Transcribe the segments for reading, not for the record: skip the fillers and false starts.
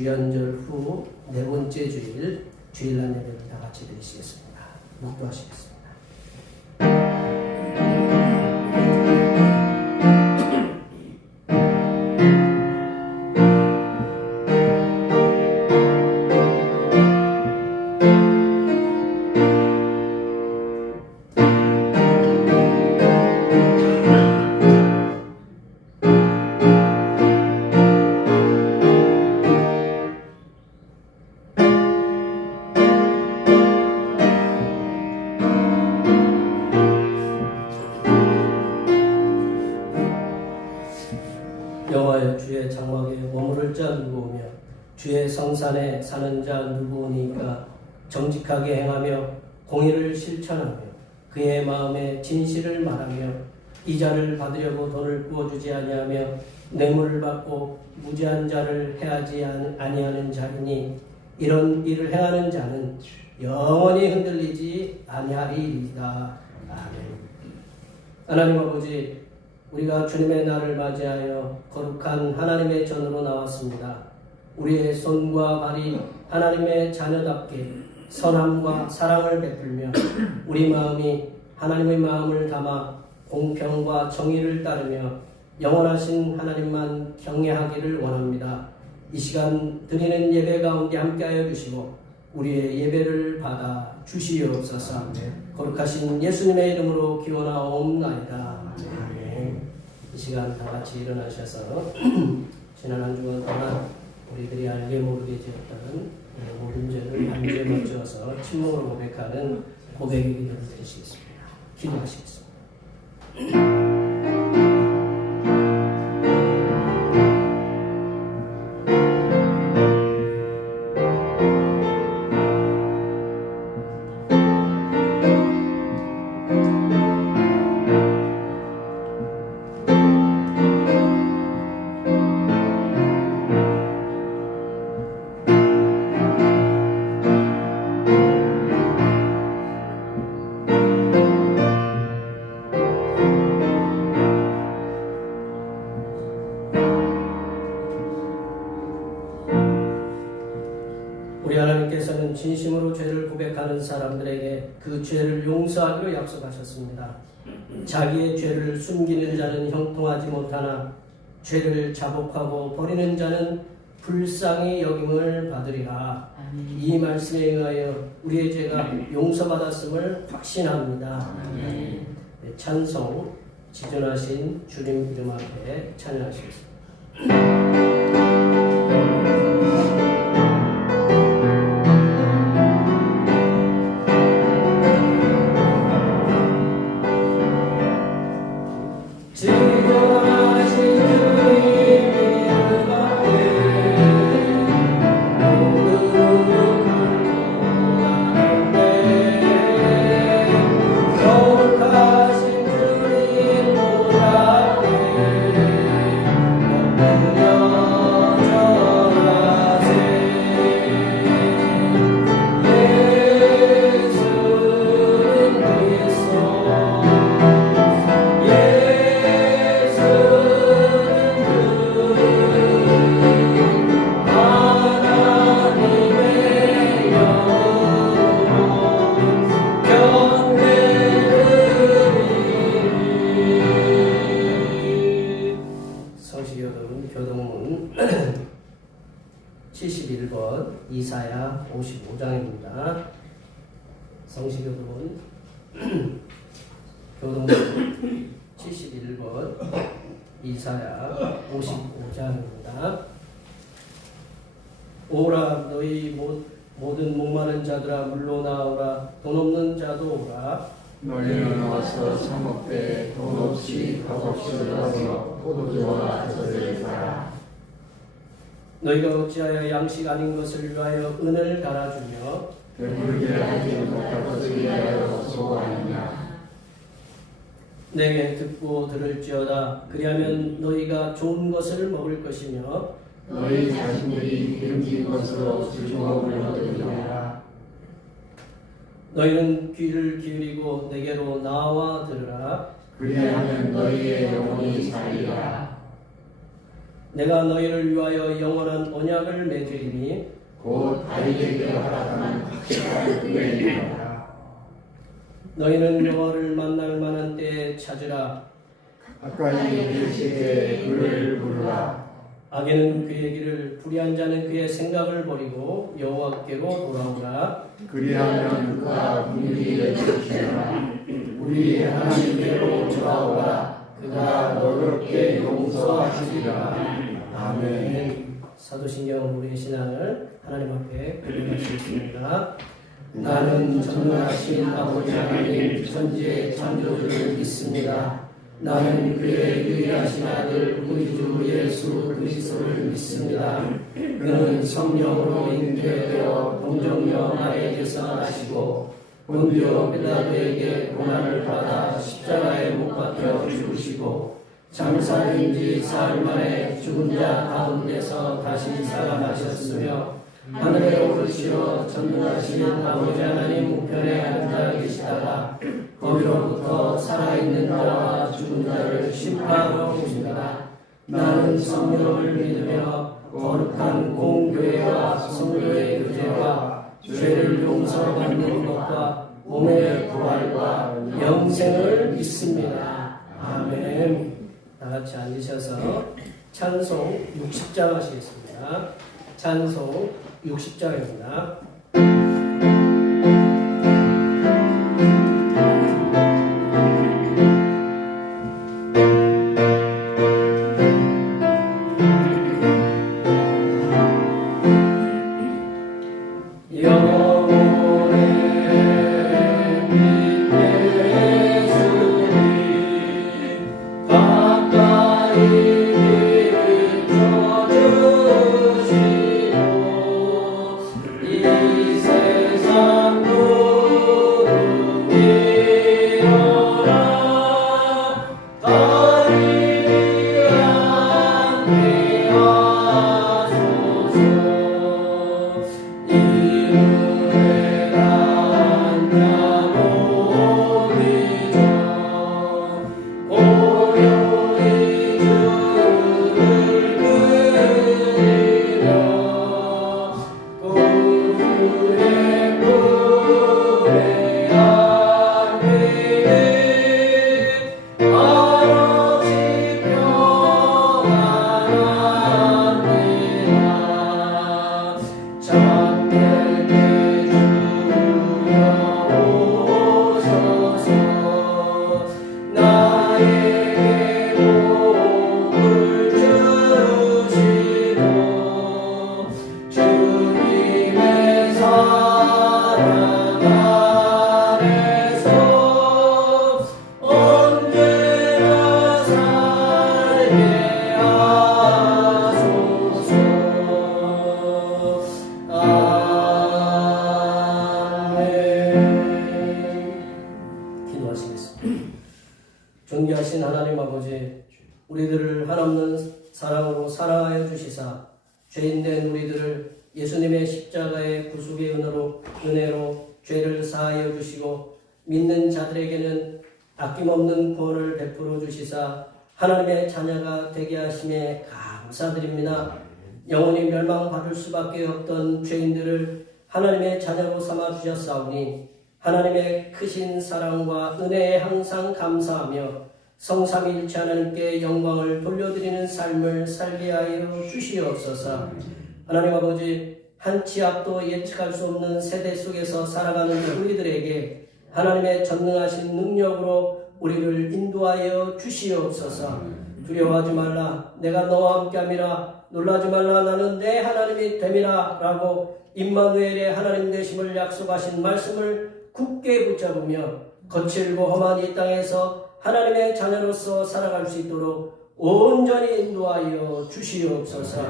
주연절 후 네 번째 주일 주일날 예배를 다 같이 드리시겠습니다. 묵도하시겠습니다. 여호와여, 주의 장막에 머무를 자 누구오며 주의 성산에 사는 자 누구오니까? 정직하게 행하며 공의를 실천하며 그의 마음에 진실을 말하며 이자를 받으려고 돈을 부어주지 아니하며 뇌물을 받고 무지한 자를 해하지 아니하는 자이니 이런 일을 행하는 자는 영원히 흔들리지 아니하리이다. 아멘. 하나님 아버지, 우리가 주님의 날을 맞이하여 거룩한 하나님의 전으로 나왔습니다. 우리의 손과 발이 하나님의 자녀답게 선함과 사랑을 베풀며 우리 마음이 하나님의 마음을 담아 공평과 정의를 따르며 영원하신 하나님만 경외하기를 원합니다. 이 시간 드리는 예배 가운데 함께하여 주시고 우리의 예배를 받아 주시옵소서. 거룩하신 예수님의 이름으로 기원하옵나이다. 이 시간 다 같이 일어나셔서 지난 한 주간 동안 우리들이 알게 모르게 지었다는 모든 죄를 한 주에 맞추어서 침묵으로 고백하는 고백의 기도를 드리시겠습니다. 기도하시겠습니다. 우리 하나님께서는 진심으로 죄를 고백하는 사람들에게 그 죄를 용서하기로 약속하셨습니다. 자기의 죄를 숨기는 자는 형통하지 못하나 죄를 자복하고 버리는 자는 불쌍히 여김을 받으리라. 이 말씀에 의하여 우리의 죄가 용서받았음을 확신합니다. 찬송 지존하신 주님 이름 앞에 찬양하시겠습니다. 교동문 71번 이사야 55장입니다. 성시교동문 교동문 71번 이사야 55장입니다. 오라 너희 모든 목마른 자들아 물러나오라. 돈 없는 자도 오라. 너희는 와서 사먹되 돈 없이 값없이 사서 포도주와 젖을 사라. 너희가 어찌하여 양식 아닌 것을 위하여 은을 갈아주며 배불게 하지 못할 것을 위하여 수고하느냐. 내게 듣고 들을지어다. 그리하면 너희가 좋은 것을 먹을 것이며 너희 자신들이 기름진 것으로 즐거움을 얻으리라. 너희는 귀를 기울이고 내게로 나와 들으라. 그리하면 너희의 영혼이 살리라. 내가 너희를 위하여 영원한 언약을 맺으리니 곧 다윗에게 허락한 확실한 은혜이니라. 너희는 여호와를 만날 만한 때에 찾으라. 가까이 계시되 그를 부르라. 악인은 그의 길을, 불의한 자는 그의 생각을 버리고 여호와께로 돌아오라. 그리하면 그가 긍휼히 여기시리라. 우리 하나님께로 돌아오라. 그가 너그럽게 용서하시리라. 아멘. 사도신경 우리의 신앙을 하나님 앞에 고백할 수 있습니다. 나는 전능하신 아버지 하나님 천지의 창조주를 믿습니다. 나는 그의 유일하신 아들 우리 주 예수 그리스도를 믿습니다. 그는 성령으로 잉태되어 동정녀 마리아에게서 나시고 본디오 빌라도에게 고난을 받아 십자가에 못 박혀 죽으시고 장사된 지 사흘 만에 죽은 자 가운데서 다시 살아나셨으며 하늘에 오르시어 전능하신 아버지 하나님 우편에 앉아 계시다가 거기로부터 살아있는 자와 죽은 자를 심판하러 오십니다. 나는 성령을 믿으며 거룩한 공교회와 성도의 교제와 죄를 용서받는 것과 몸의 부활과 영생을 믿습니다. 아멘. 다 같이 앉으셔서 찬송 60장 하시겠습니다. 찬송 60장입니다. 존귀하신 하나님 아버지, 우리들을 한없는 사랑으로 사랑하여 주시사 죄인된 우리들을 예수님의 십자가의 구속의 은혜로 죄를 사하여 주시고 믿는 자들에게는 아낌없는 구원을 베풀어 주시사 하나님의 자녀가 되게 하심에 감사드립니다. 영원히 멸망받을 수밖에 없던 죄인들을 하나님의 자녀로 삼아 주셨사오니 하나님의 크신 사랑과 은혜에 항상 감사하며 성삼위일체 하나님께 영광을 돌려드리는 삶을 살게 하여 주시옵소서. 하나님 아버지, 한 치 앞도 예측할 수 없는 세대 속에서 살아가는 우리들에게 하나님의 전능하신 능력으로 우리를 인도하여 주시옵소서. 두려워하지 말라, 내가 너와 함께함이라. 놀라지 말라, 나는 내 하나님이 됨이라 라고 임마누엘의 하나님 되심을 약속하신 말씀을 굳게 붙잡으며 거칠고 험한 이 땅에서 하나님의 자녀로서 살아갈 수 있도록 온전히 인도하여 주시옵소서.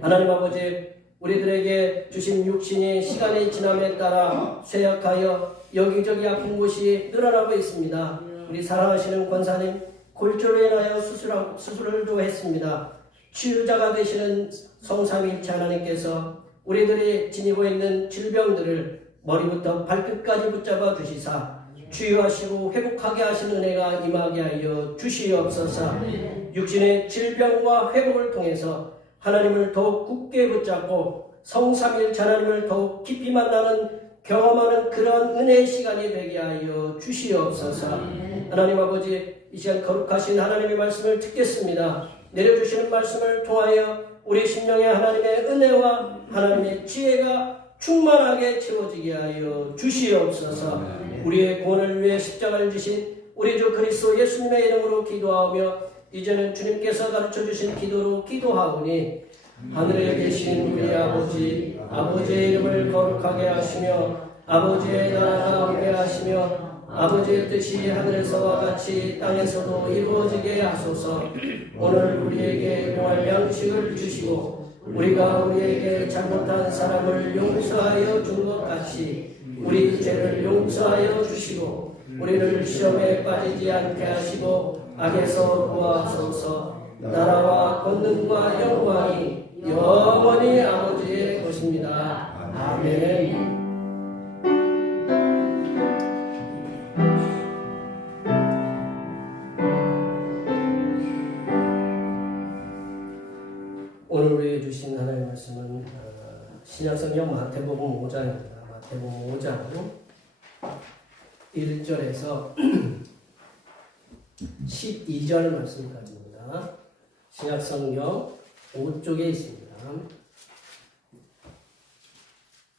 하나님 아버지, 우리들에게 주신 육신이 시간이 지남에 따라 쇠약하여 여기저기 아픈 곳이 늘어나고 있습니다. 우리 사랑하시는 권사님, 골절로 인하여 수술을 좀 했습니다. 치유자가 되시는 성삼위일체 하나님께서 우리들이 지니고 있는 질병들을 머리부터 발끝까지 붙잡아 주시사 치유하시고 회복하게 하시는 은혜가 임하게 하여 주시옵소서. 육신의 질병과 회복을 통해서 하나님을 더욱 굳게 붙잡고 성삼일체 하나님을 더욱 깊이 만나는 경험하는 그런 은혜의 시간이 되게 하여 주시옵소서. 하나님 아버지, 이 시간 거룩하신 하나님의 말씀을 듣겠습니다. 내려주시는 말씀을 통하여 우리 심령에 하나님의 은혜와 하나님의 지혜가 충만하게 채워지게 하여 주시옵소서. 우리의 구원을 위해 십자가를 지신 우리 주 그리스도 예수님의 이름으로 기도하며 이제는 주님께서 가르쳐주신 기도로 기도하오니 하늘에 계신 우리 아버지, 아버지의 이름을 거룩하게 하시며 아버지의 나라가 오게 하시며 아버지의 뜻이 하늘에서와 같이 땅에서도 이루어지게 하소서. 오늘 우리에게 용할 양식을 주시고 우리가 우리에게 잘못한 사람을 용서하여 준 것 같이 우리 죄를 용서하여 주시고 우리를 시험에 빠지지 않게 하시고 악에서 구하소서. 나라와 권능과 영광이 영원히 아버지의 것입니다. 아멘. 오늘 우리에게 주신 하나님의 말씀은 신약성경 마태복음 5장입니다. 마태복음 5장 1절에서 12절 말씀까지입니다. 신약성경 5쪽에 있습니다.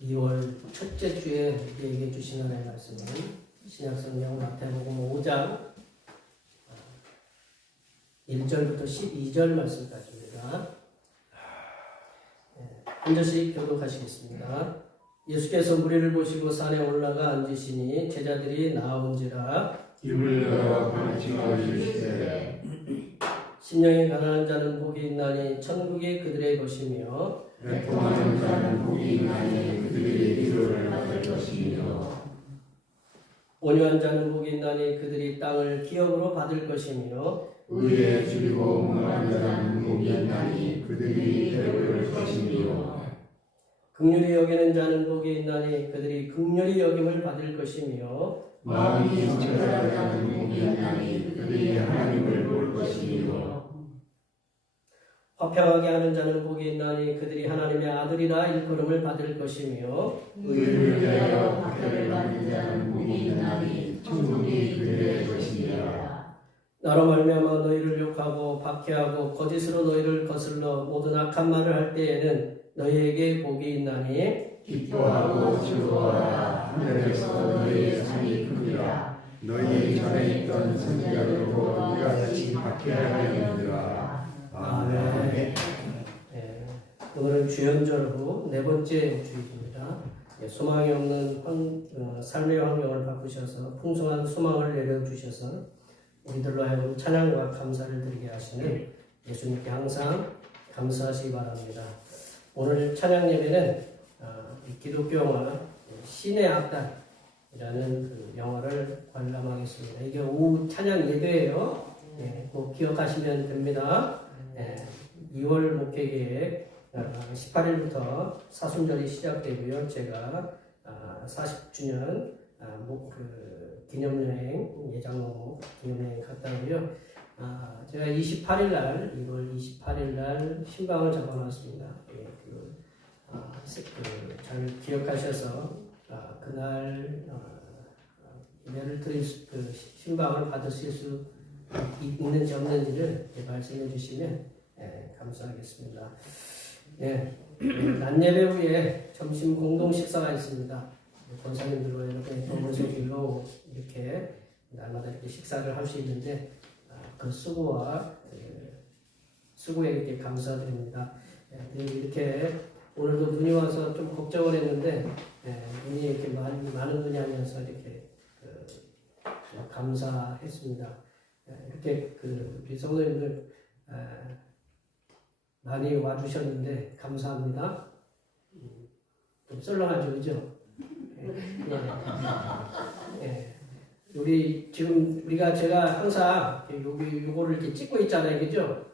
2월 첫째 주에 우리에게 주신 하나님의 말씀은 신약성경 마태복음 5장 1절부터 12절 말씀까지입니다. 한 절씩 교독하시겠습니다. 예수께서 무리를 보시고 산에 올라가 앉으시니 제자들이 나온지라. 입을 열어 가르치고 이르시되 심령이 가난한 자는 복이 있나니 천국이 그들의 것이며 애통하는 자는 복이 있나니 그들이 위로를 받을 것이며 온유한 자는 복이 있나니 그들이 땅을 기업으로 받을 것이며 의에 줄이고 무능한 자는 복이 있나니 그들이 배부를 것이며 긍휼히 여기는 자는 복이 있나니 그들이 긍휼히 여김을 받을 것이며 마음이 정결하게 하는 복이 있나니 그들이 하나님을 볼 것이며 화평하게 하는 자는 복이 있나니 그들이 하나님의 아들이라 일컬음을 받을 것이며 의를 위하여 박해를 받는 자는 복이 있나니 천국이 그들의 것이니라. 나로 말미암아 너희를 욕하고 박해하고 거짓으로 너희를 거슬러 모든 악한 말을 할 때에는 너희에게 복이 있나니 기뻐하고 즐거워하라. 하늘에서 너희의 상이 크리라. 너희 전에 있던 선지자들도 이와 같이 박해하였느니라. 아멘. 오늘은 주연절 후 네 번째 주일입니다. 소망이 없는 삶의 환경을 바꾸셔서 풍성한 소망을 내려주셔서 우리들로 하여금 찬양과 감사를 드리게 하시는 예수님께 항상 감사하시기 바랍니다. 오늘 찬양 예배는 기독교 영화 신의 악단이라는 그 영화를 관람하겠습니다. 이게 오후 찬양 예배예요. 꼭 기억하시면 됩니다. 2월 목회계획 18일부터 사순절이 시작되고요. 제가 40주년 기념여행 예장로 기념여행 갔다고요. 제가 28일날 2월 28일날 신방을 잡아놨습니다. 잘 기억하셔서 그날 예배를 드릴 신방을 받으실 수 있는지 없는지를 말씀해 주시면 감사하겠습니다. 낮예배 후에 점심 공동 식사가 있습니다. 권사님들과 이렇게 동문서길로 이렇게 날마다 이렇게 식사를 할 수 있는데 그 수고에 이렇게 감사드립니다. 이렇게 오늘도 눈이 와서 좀 걱정을 했는데 눈이 이렇게 많은 눈이 아니어서 이렇게 감사했습니다. 이렇게 우리 성도님들 많이 와주셨는데 감사합니다. 좀 썰렁하죠, 그죠? 제가 항상 요거를 이렇게 찍고 있잖아요, 그죠?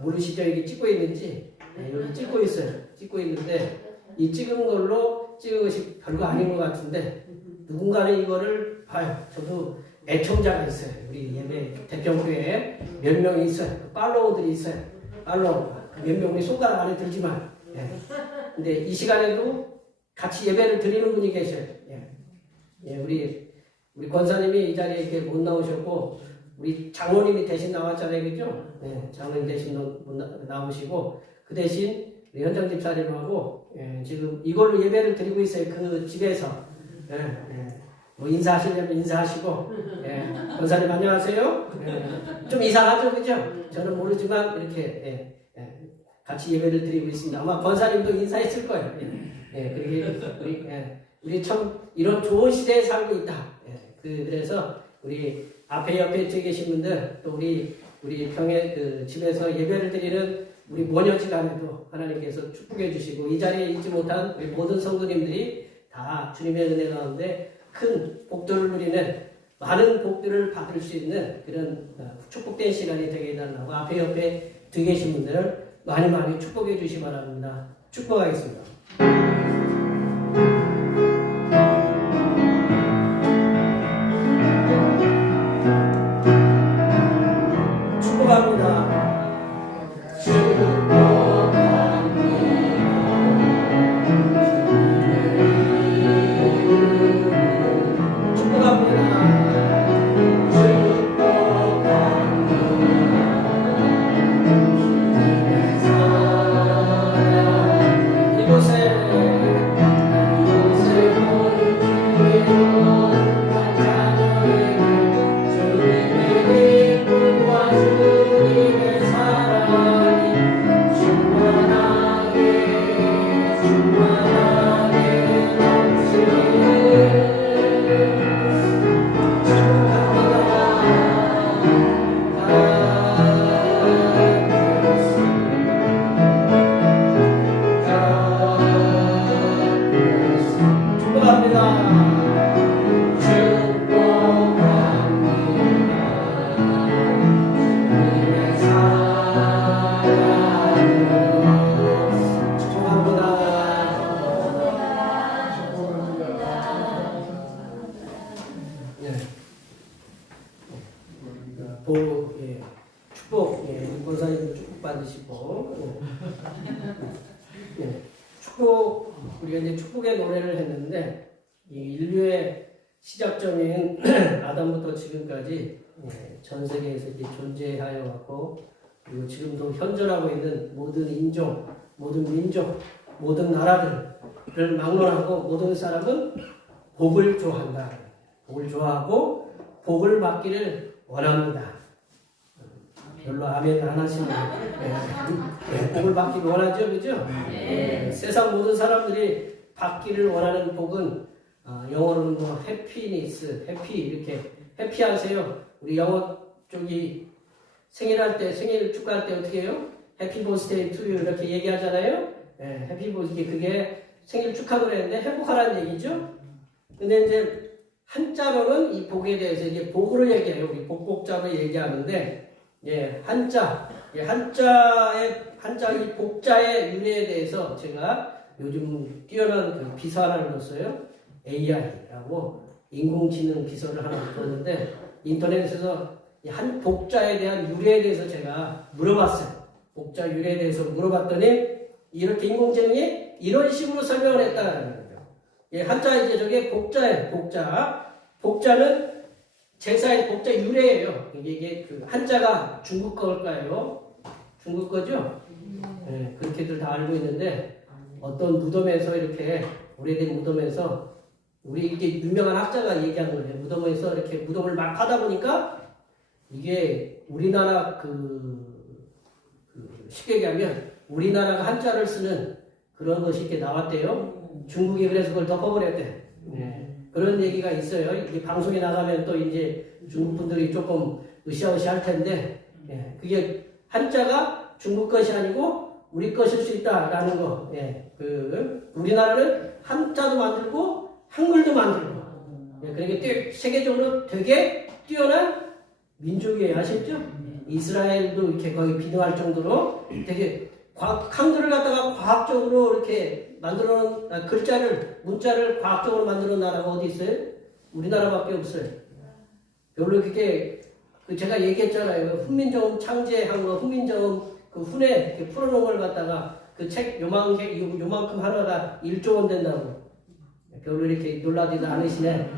모르시죠? 이게 찍고 있는지? 여기 찍고 있어요. 찍고 있는데 이 찍은 걸로 찍은 것이 별거 아닌 것 같은데 누군가는 이거를 봐요. 저도 애청자가 있어요. 우리 예배 대평교회에 몇 명이 있어요. 팔로워들이 있어요. 팔로워. 몇 명이 손가락 안에 들지만. 예. 근데 이 시간에도 같이 예배를 드리는 분이 계셔요. 예. 예, 우리 권사님이 이 자리에 이렇게 못 나오셨고, 우리 장로님이 대신 나왔잖아요. 그죠? 예, 장로님 대신 나오시고, 그 대신 우리 현장 집사님하고, 예, 지금 이걸로 예배를 드리고 있어요. 그 집에서. 예, 예. 뭐 인사하시려면 인사하시고, 예. 권사님 안녕하세요. 예. 좀 이상하죠, 그죠? 저는 모르지만 이렇게 같이 예배를 드리고 있습니다. 아마 권사님도 인사했을 거예요. 예, 우리 참 이런 좋은 시대에 살고 있다. 예, 그래서 우리 앞에 옆에 계신 분들 또 우리 평에 그 집에서 예배를 드리는 우리 모녀지간에도 하나님께서 축복해 주시고 이 자리에 있지 못한 우리 모든 성도님들이 다 주님의 은혜 가운데 큰 복들을 누리는 많은 복들을 받을 수 있는 그런 축복된 시간이 되게 해달라고 앞에 옆에 뒤에 계신 분들 많이 축복해 주시기 바랍니다. 축복하겠습니다. 축복합니다. 축복, 권사님도 축복 받으시고, 축복, 우리가 이제 축복의 노래를 했는데, 이 인류의 시작점인 아담부터 지금까지 전 세계에서 이제 존재하여 왔고, 그리고 지금도 현존하고 있는 모든 인종, 모든 민족, 모든 나라들을 막론하고 모든 사람은 복을 좋아한다. 복을 좋아하고 복을 받기를 원합니다. 별로 아멘 안 하시네요. 복을 받기를 원하죠, 그죠? 세상 모든 사람들이 받기를 원하는 복은 영어로는 뭐 해피니스, 해피 이렇게 해피하세요. 우리 영어 쪽이 생일 축하할 때 어떻게 해요? 해피 버스데이 투 유 이렇게 얘기하잖아요. 해피 버스데이 그게 생일 축하 노래인데 행복하라는 얘기죠. 근데 이제 한자로는 이 복에 대해서 이제 복으로 얘기해요. 우리 복자로 얘기하는데 한자 이 복자의 윤회에 대해서 제가 요즘 뛰어난 그 비서 하나를 넣었어요. AI라고 인공지능 비서를 하나 넣었는데 인터넷에서 한 복자에 대한 유래에 대해서 제가 물어봤어요. 복자 유래에 대해서 물어봤더니 이렇게 인공지능이 이런 식으로 설명을 했다는 거예요. 한자 이제 저게 복자예요. 복자는 제사의 복자 유래예요. 이게 그 한자가 중국 걸까요? 중국 거죠? 그렇게들 다 알고 있는데 어떤 무덤에서 이렇게 오래된 무덤에서 우리 이게 유명한 학자가 얘기한 거예요. 무덤에서 이렇게 무덤을 막 하다 보니까 이게 우리나라 쉽게 얘기하면 우리나라가 한자를 쓰는 그런 것이 이렇게 나왔대요. 중국이 그래서 그걸 덮어버렸대. 그런 얘기가 있어요. 이게 방송에 나가면 또 이제 중국 분들이 조금 으쌰으쌰 할 텐데, 그게 한자가 중국 것이 아니고 우리 것일 수 있다라는 거. 우리나라는 한자도 만들고 한글도 만들고, 그러니까 세계적으로 되게 뛰어난 민족이에요. 아시죠? 이스라엘도 이렇게 거의 비등할 정도로 되게 한글을 갖다가 과학적으로 이렇게 만들어 놓은 문자를 과학적으로 만들어 놓은 나라가 어디 있어요? 우리나라밖에 없어요. 별로 그게 제가 얘기했잖아요. 훈민정음 창제한 거, 훈민정음 그 훈에 이렇게 풀어놓은 걸 갖다가 그 책 요만큼 하나가 1조 원 된다고. 별로 이렇게 놀라지도 않으시네.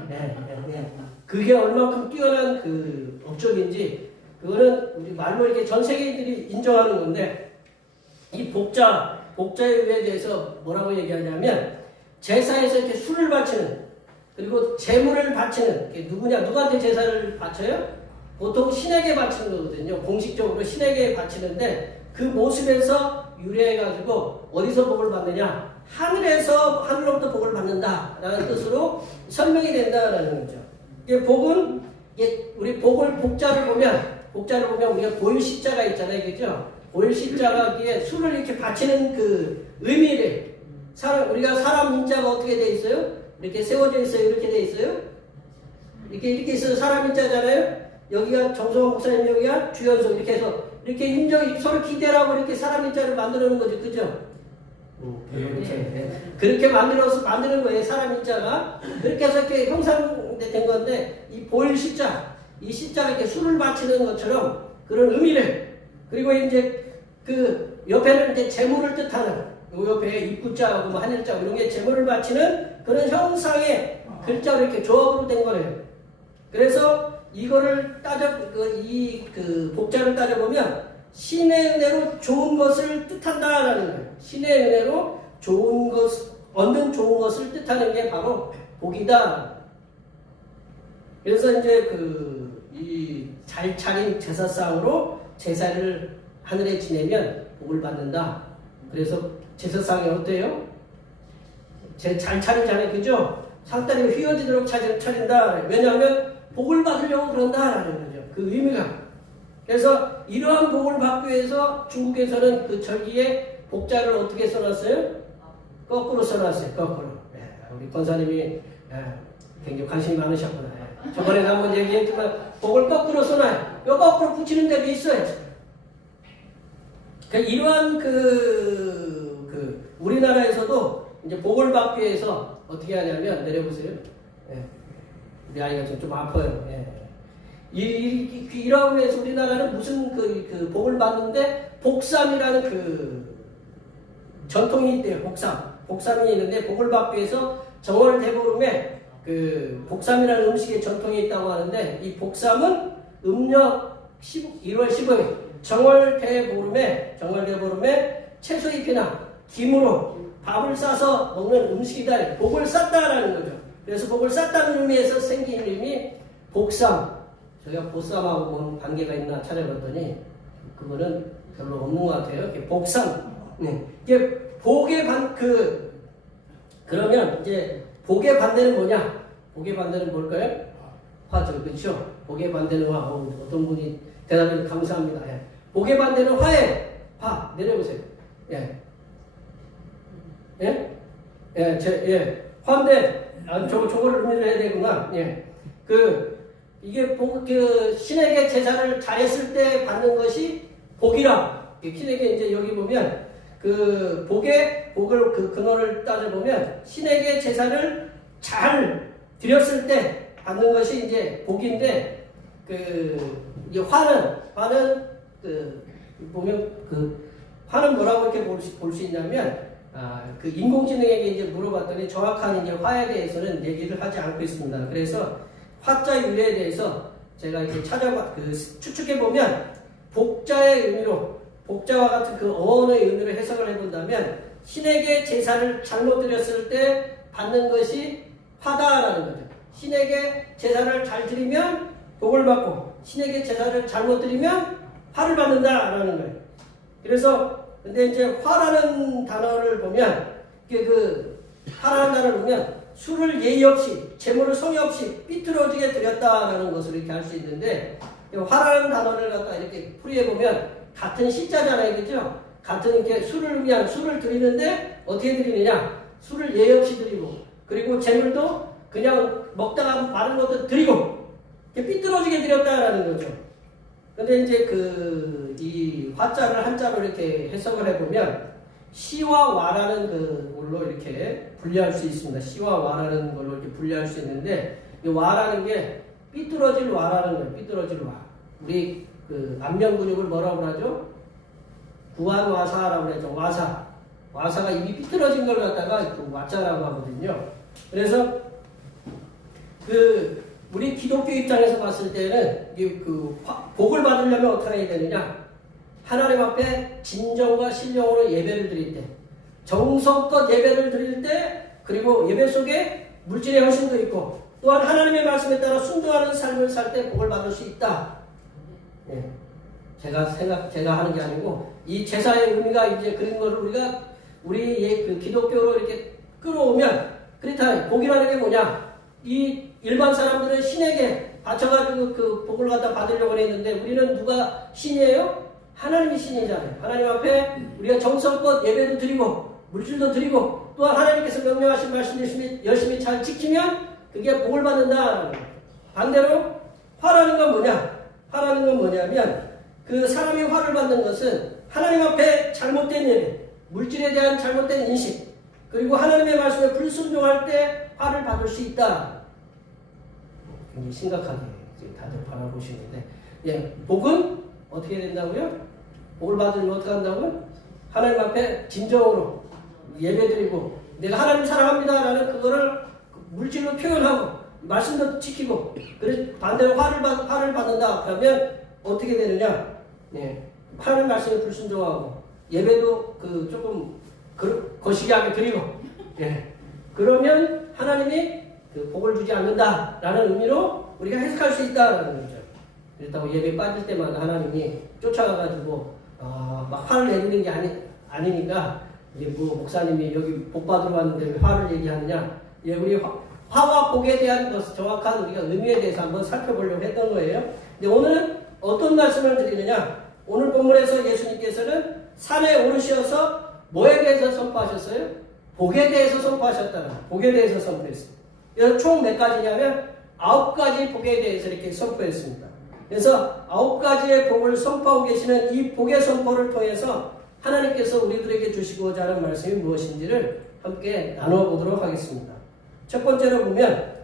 그게 얼마큼 뛰어난 그 업적인지 그거는 우리 말로 이렇게 전 세계인들이 인정하는 건데 이 복자의 의에 대해서 뭐라고 얘기하냐면 제사에서 이렇게 술을 바치는 그리고 제물을 바치는 누구한테 제사를 바쳐요? 보통 신에게 바치는 거거든요. 공식적으로 신에게 바치는데 그 모습에서 유래해가지고 어디서 복을 받느냐? 하늘로부터 복을 받는다라는 뜻으로 설명이 된다라는 거죠. 복은 우리 복자를 보면 우리가 보일 십자가 있잖아요, 그죠? 보일 십자가 뒤에 술을 이렇게 바치는 그 의미를 우리가 사람 인자가 어떻게 돼 있어요? 이렇게 세워져 있어요, 이렇게 돼 있어요. 이렇게 있어요. 사람 인자잖아요. 여기가 정성원 목사님, 여기가 주연석 이렇게 해서 이렇게 인정이 서로 기대라고 이렇게 사람 인자를 만들어 놓은 거죠, 그죠? 그렇게 만드는 거예요, 사람 인자가. 그렇게 해서 이렇게 형상된 건데, 이 보일 십자, 이 십자가 이렇게 술을 바치는 것처럼 그런 의미를, 그리고 이제 그 옆에는 이제 재물을 뜻하는, 요 옆에 입구자하고 뭐 하늘자 이런 게 재물을 바치는 그런 형상의 글자로 이렇게 조합으로 된 거예요. 그래서 이거를 그 복자를 따져보면 신의 은혜로 좋은 것을 뜻한다라는 거예요. 신의 은혜로 얻는 좋은 것을 뜻하는 게 바로 복이다. 그래서 이제 이 잘 차린 제사상으로 제사를 하늘에 지내면 복을 받는다. 그래서 제사상이 어때요? 잘 차리잖아요, 그죠? 상다리가 휘어지도록 차린다. 왜냐하면 복을 받으려고 그런다라는 거죠. 그 의미가. 그래서 이러한 복을 받기 위해서 중국에서는 그 절기에 복자를 어떻게 써놨어요? 거꾸로 써놨어요. 거꾸로. 우리 권사님이 굉장히 관심이 많으셨구나. 저번에 한번 얘기했지만 복을 거꾸로 써놔요. 요 거꾸로 붙이는 데도 있어요. 그러니까 이러한 우리나라에서도 이제 복을 받기 위해서 어떻게 하냐면 내려보세요. 우리 아이가 좀 아파요. 이러한 위해서 우리나라는 무슨 복을 받는데 복삼이라는 그 전통이 있대요. 복삼이 있는데 복을 받기 위해서 정월 대보름에 그 복삼이라는 음식의 전통이 있다고 하는데 이 복삼은 음력 1월 15일 정월 대보름에 채소잎이나 김으로 밥을 싸서 먹는 음식이다. 복을 쌌다라는 거죠. 그래서 복을 쌌다는 의미에서 생긴 이름이 복삼. 저희가 보쌈하고 뭔 관계가 있나 찾아봤더니 그거는 별로 없는 것 같아요. 이렇게 복삼. 이게 그러면 이제 복의 반대는 뭐냐? 복의 반대는 뭘까요? 화죠, 그렇죠? 복의 반대는 화. 어떤 분이 대답해 감사합니다. 복의 반대는 화예요. 화 내려보세요. 화인데 저거를 의미를 해야 되구나. 이게 신에게 제사를 잘했을 때 받는 것이 복이라. 신에게 이제 여기 보면 복을 근원을 따져보면 신에게 제사를 잘 드렸을 때 받는 것이 이제 복인데 이제 화는 보면 화는 뭐라고 이렇게 볼 수 있냐면 인공지능에게 이제 물어봤더니 정확한 이제 화에 대해서는 얘기를 하지 않고 있습니다. 그래서 화자 유래에 대해서 제가 이렇게 추측해 보면 복자의 의미로 복자와 같은 그 어원의 의미로 해석을 해본다면 신에게 제사를 잘못 드렸을 때 받는 것이 화다라는 거죠. 신에게 제사를 잘 드리면 복을 받고 신에게 제사를 잘못 드리면 화를 받는다라는 거예요. 그래서 근데 이제 화라는 단어를 보면 화라는 단어를 보면 술을 예의 없이 재물을 성의 없이 삐뚤어지게 드렸다라는 것을 이렇게 할 수 있는데 화라는 단어를 갖다 이렇게 풀이해 보면 같은 시자잖아요, 그죠? 같은 이렇게 술을 드리는데 어떻게 드리느냐? 술을 예의 없이 드리고 그리고 재물도 그냥 먹다가 마른 것도 드리고 이렇게 삐뚤어지게 드렸다라는 거죠. 근데 이제 이 화자를 한자로 이렇게 해석을 해보면 시와 와라는 걸로 이렇게 분리할 수 있습니다. 시와 와라는 걸로 이렇게 분리할 수 있는데 이 와라는 게 삐뚤어질 와라는 거예요. 삐뚤어질 와. 우리 그 안면 근육을 뭐라고 하죠? 구안와사라고 그러죠. 와사. 와사가 입이 삐뚤어진 걸 갖다가 그 와자라고 하거든요. 그래서 그 우리 기독교 입장에서 봤을 때는 그 복을 받으려면 어떻게 해야 되느냐? 하나님 앞에 진정과 신령으로 예배를 드릴 때, 정성껏 예배를 드릴 때, 그리고 예배 속에 물질의 헌신도 있고, 또한 하나님의 말씀에 따라 순종하는 삶을 살 때 복을 받을 수 있다. 예. 제가 하는 게 아니고, 이 제사의 의미가 이제 그런 거를 우리 그 기독교로 이렇게 끌어오면, 그렇다. 복이라는 게 뭐냐? 이 일반 사람들은 신에게 바쳐가지고 그 복을 갖다 받으려고 했는데, 우리는 누가 신이에요? 하나님이 신이잖아요. 하나님 앞에 우리가 정성껏 예배도 드리고 물질도 드리고 또한 하나님께서 명령하신 말씀 열심히 잘 지키면 그게 복을 받는다. 반대로 화라는 건 뭐냐? 화라는 건 뭐냐면 그 사람이 화를 받는 것은 하나님 앞에 잘못된 예배, 물질에 대한 잘못된 인식, 그리고 하나님의 말씀에 불순종할 때 화를 받을 수 있다. 굉장히 심각하게 다들 바라보시는데, 예, 복은 어떻게 된다고요? 복을 받으면 어떻게 한다고요? 하나님 앞에 진정으로 예배드리고 내가 하나님 사랑합니다 라는 그거를 물질로 표현하고 말씀도 지키고, 그래서 반대로 화를 받는다 그러면 어떻게 되느냐? 예, 하나님 말씀에 불순종하고 예배도 그 조금 거시기하게 드리고, 예, 그러면 하나님이 그 복을 주지 않는다 라는 의미로 우리가 해석할 수 있다라는 거죠. 그렇다고 예배 빠질 때마다 하나님이 쫓아가가지고 막 화를 내는 게 아니니까, 이제 뭐 목사님이 여기 복 받으러 왔는데 왜 화를 얘기하느냐? 예, 우리 화와 복에 대한 정확한 우리가 의미에 대해서 한번 살펴보려고 했던 거예요. 근데 오늘은 어떤 말씀을 드리느냐? 오늘 본문에서 예수님께서는 산에 오르셔서 뭐에 대해서 선포하셨어요? 복에 대해서 선포하셨다는, 복에 대해서 선포했어요. 그래서 총 몇 가지냐면 9가지 복에 대해서 이렇게 선포했습니다. 그래서 9가지의 복을 선포하고 계시는 이 복의 선포를 통해서 하나님께서 우리들에게 주시고자 하는 말씀이 무엇인지를 함께 나눠보도록 하겠습니다. 첫 번째로 보면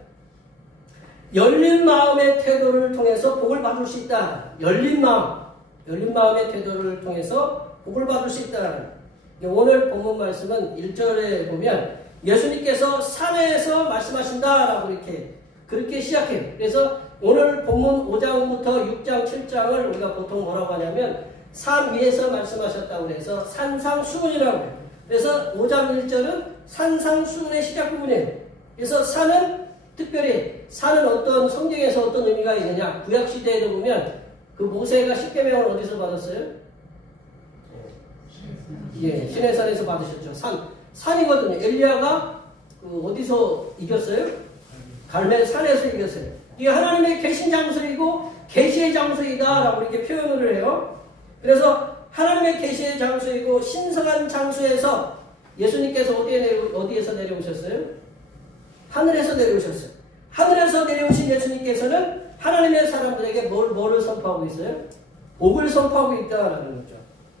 열린 마음의 태도를 통해서 복을 받을 수 있다. 열린 마음의 태도를 통해서 복을 받을 수 있다. 오늘 본문 말씀은 1절에 보면 예수님께서 산에서 말씀하신다라고 그렇게 시작해요. 그래서 오늘 본문 5장부터 6장, 7장을 우리가 보통 뭐라고 하냐면 산 위에서 말씀하셨다고 해서 산상수훈이라고 해요. 그래서 5장 1절은 산상수훈의 시작 부분이에요. 그래서 특별히 산은 어떤 성경에서 어떤 의미가 있느냐? 구약 시대에도 보면 그 모세가 십계명을 어디서 받았어요? 예, 시내산에서 받으셨죠. 산이거든요. 엘리야가 어디서 이겼어요? 갈멜 산에서 이겼어요. 이게 하나님의 계신 장소이고 계시의 장소이다라고 이렇게 표현을 해요. 그래서 하나님의 계시의 장소이고 신성한 장소에서 예수님께서 어디에서 내려오셨어요? 하늘에서 내려오셨어요. 하늘에서 내려오신 예수님께서는 하나님의 사람들에게 뭐를 선포하고 있어요? 복을 선포하고 있다라는 거죠.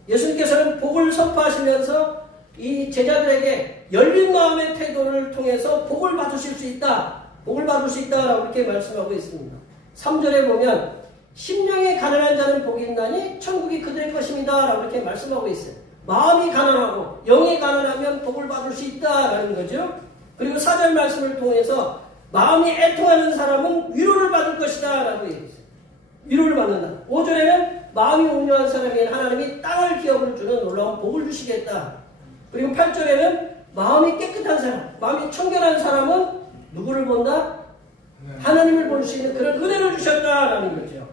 예수님께서는 복을 선포하시면서 이 제자들에게 열린 마음의 태도를 통해서 복을 받으실 수 있다. 복을 받을 수 있다라고 이렇게 말씀하고 있습니다. 3절에 보면 심령이 가난한 자는 복이 있나니 천국이 그들의 것입니다 라고 이렇게 말씀하고 있어요. 마음이 가난하고 영이 가난하면 복을 받을 수 있다라는 거죠. 그리고 4절 말씀을 통해서 마음이 애통하는 사람은 위로를 받을 것이다 라고 얘기했어요. 위로를 받는다. 5절에는 마음이 온유한 사람에게 하나님이 땅을 기업을 주는 놀라운 복을 주시겠다. 그리고 8절에는 마음이 깨끗한 사람, 마음이 청결한 사람은 누구를 본다? 하나님을 볼 수 있는 그런 은혜를 주셨다라는 거죠.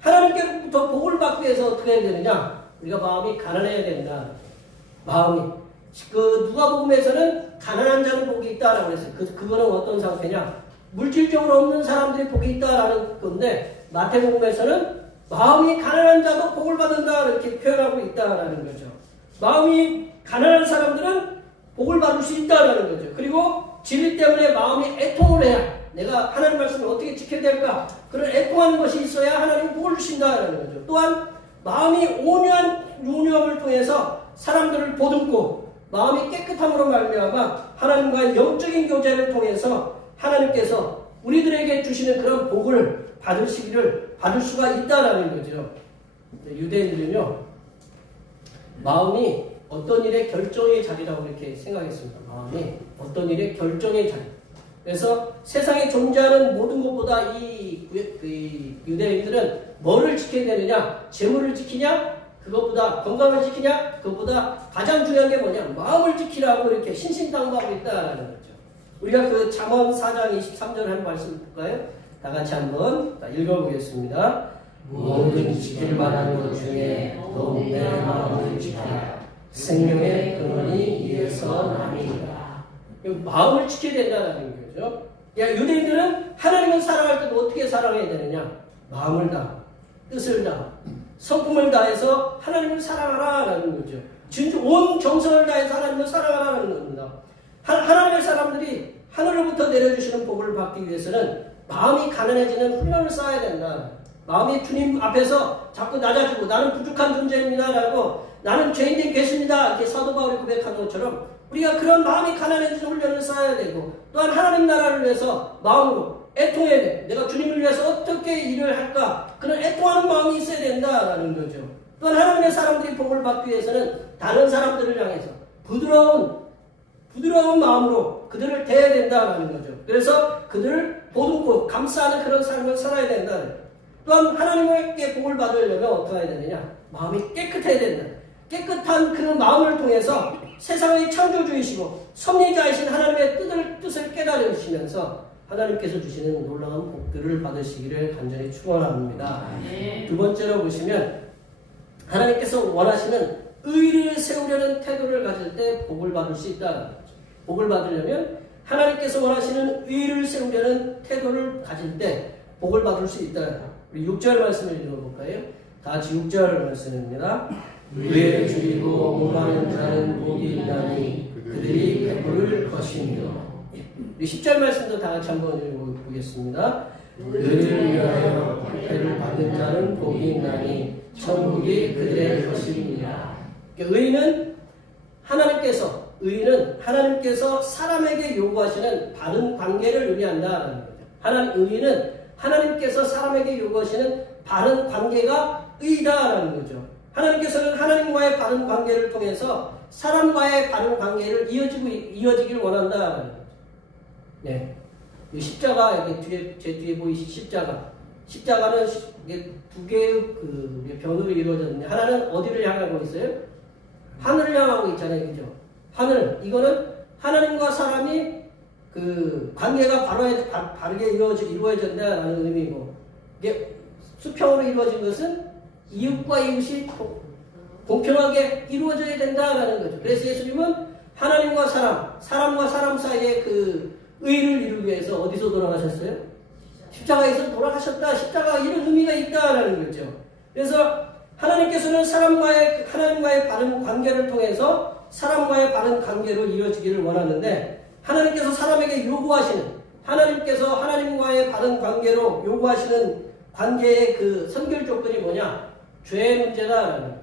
하나님께로부터 복을 받기 위해서 어떻게 해야 되느냐? 우리가 마음이 가난해야 된다. 마음이. 누가복음에서는 가난한 자는 복이 있다라고 했어요. 그거는 어떤 상태냐? 물질적으로 없는 사람들이 복이 있다라는 건데, 마태복음에서는 마음이 가난한 자도 복을 받는다 이렇게 표현하고 있다라는 거죠. 마음이 가난한 사람들은 복을 받을 수 있다라는 거죠. 그리고 진리 때문에 마음이 애통을 해야, 내가 하나님 말씀을 어떻게 지켜야 될까? 그런 애통하는 것이 있어야 하나님이 복을 주신다라는 거죠. 또한 마음이 온유함을 통해서 사람들을 보듬고 마음이 깨끗함으로 말미암아 하나님과의 영적인 교제를 통해서 하나님께서 우리들에게 주시는 그런 복을 받을 수가 있다라는 거죠. 유대인들은요, 마음이 어떤 일의 결정의 자리라고 이렇게 생각했습니다. 마음이 어떤 일의 결정의 자리. 그래서 세상에 존재하는 모든 것보다 이 유대인들은 뭐를 지켜야 되느냐? 재물을 지키냐? 그것보다 건강을 지키냐? 그것보다 가장 중요한 게 뭐냐? 마음을 지키라고 이렇게 신신당부하고 있다는 거죠. 우리가 그 잠언 4장 23절 한 말씀 볼까요? 다 같이 한번 읽어보겠습니다. 모든 지킬 만한 것 중에 더욱 내 마음을 지켜라. 생명의 근원이 이에서 남이니라. 마음을 지켜야 된다는 거죠. 유대인들은 하나님을 사랑할 때도 어떻게 사랑해야 되느냐? 마음을 다, 뜻을 다, 성품을 다해서 하나님을 사랑하라라는 거죠. 진짜 온 정성을 다해서 하나님을 사랑하라는 겁니다. 하나님의 사람들이 하늘로부터 내려주시는 복을 받기 위해서는 마음이 가난해지는 훈련을 쌓아야 된다. 마음이 주님 앞에서 자꾸 낮아지고 나는 부족한 존재입니다라고 나는 죄인된 개수입니다 이렇게 사도 바울이 고백한 것처럼 우리가 그런 마음이 가난해지는 훈련을 쌓아야 되고 또한 하나님 나라를 위해서 마음으로 애통해야 돼. 내가 주님을 위해서 어떻게 일을 할까? 그런 애통하는 마음이 있어야 된다라는 거죠. 또한 하나님의 사람들이 복을 받기 위해서는 다른 사람들을 향해서 부드러운 마음으로 그들을 대해야 된다라는 거죠. 그래서 그들을 보듬고 감싸는 그런 삶을 살아야 된다. 또한 하나님께 복을 받으려면 어떻게 해야 되느냐? 마음이 깨끗해야 된다. 깨끗한 그 마음을 통해서 세상의 창조주이시고 섭리자이신 하나님의 뜻을 깨달으시면서 하나님께서 주시는 놀라운 복들을 받으시기를 간절히 축원합니다. 두 번째로 보시면 하나님께서 원하시는 의를 세우려는 태도를 가질 때 복을 받을 수 있다. 복을 받으려면 하나님께서 원하시는 의를 세우려는 태도를 가질 때 복을 받을 수 있다. 우리 6절 말씀을 읽어볼까요? 다 같이 6절 말씀입니다. 의에 줄이고 목마른 자는 복이 있나니 그들이 배부를 것이며. 우리 10절 말씀도 다 같이 한번 읽어보겠습니다. 의를 위하여 박해를 받는 자는 복이 있나니 천국이 그들의 것이니라. 의는 하나님께서 사람에게 요구하시는 바른 관계를 의미한다는 거죠. 의는 하나님께서 사람에게 요구하시는 바른 관계가 의다라는 거죠. 하나님께서는 하나님과의 바른 관계를 통해서 사람과의 바른 관계를 이어지길 원한다라는 거죠. 네. 이 십자가, 여기 제 뒤에 보이신 십자가는 이게 두 개의 변으로 이루어졌는데, 하나는 어디를 향하고 있어요? 하늘을 향하고 있잖아요. 그죠? 하늘. 이거는 하나님과 사람이 그 관계가 바르게 이루어진다라는 의미고, 이게 수평으로 이루어진 것은 이웃과 이웃이 공평하게 이루어져야 된다라는 거죠. 그래서 예수님은 하나님과 사람과 사람 사이의 그 의를 이루기 위해서 어디서 돌아가셨어요? 십자가에서 돌아가셨다. 십자가가 이런 의미가 있다라는 거죠. 그래서 하나님께서는 하나님과의 바른 관계를 통해서 사람과의 바른 관계로 이어지기를 원하는데, 하나님께서 사람에게 하나님께서 하나님과의 바른 관계로 요구하시는 관계의 그 선결 조건이 뭐냐? 죄의 문제다라는 거죠.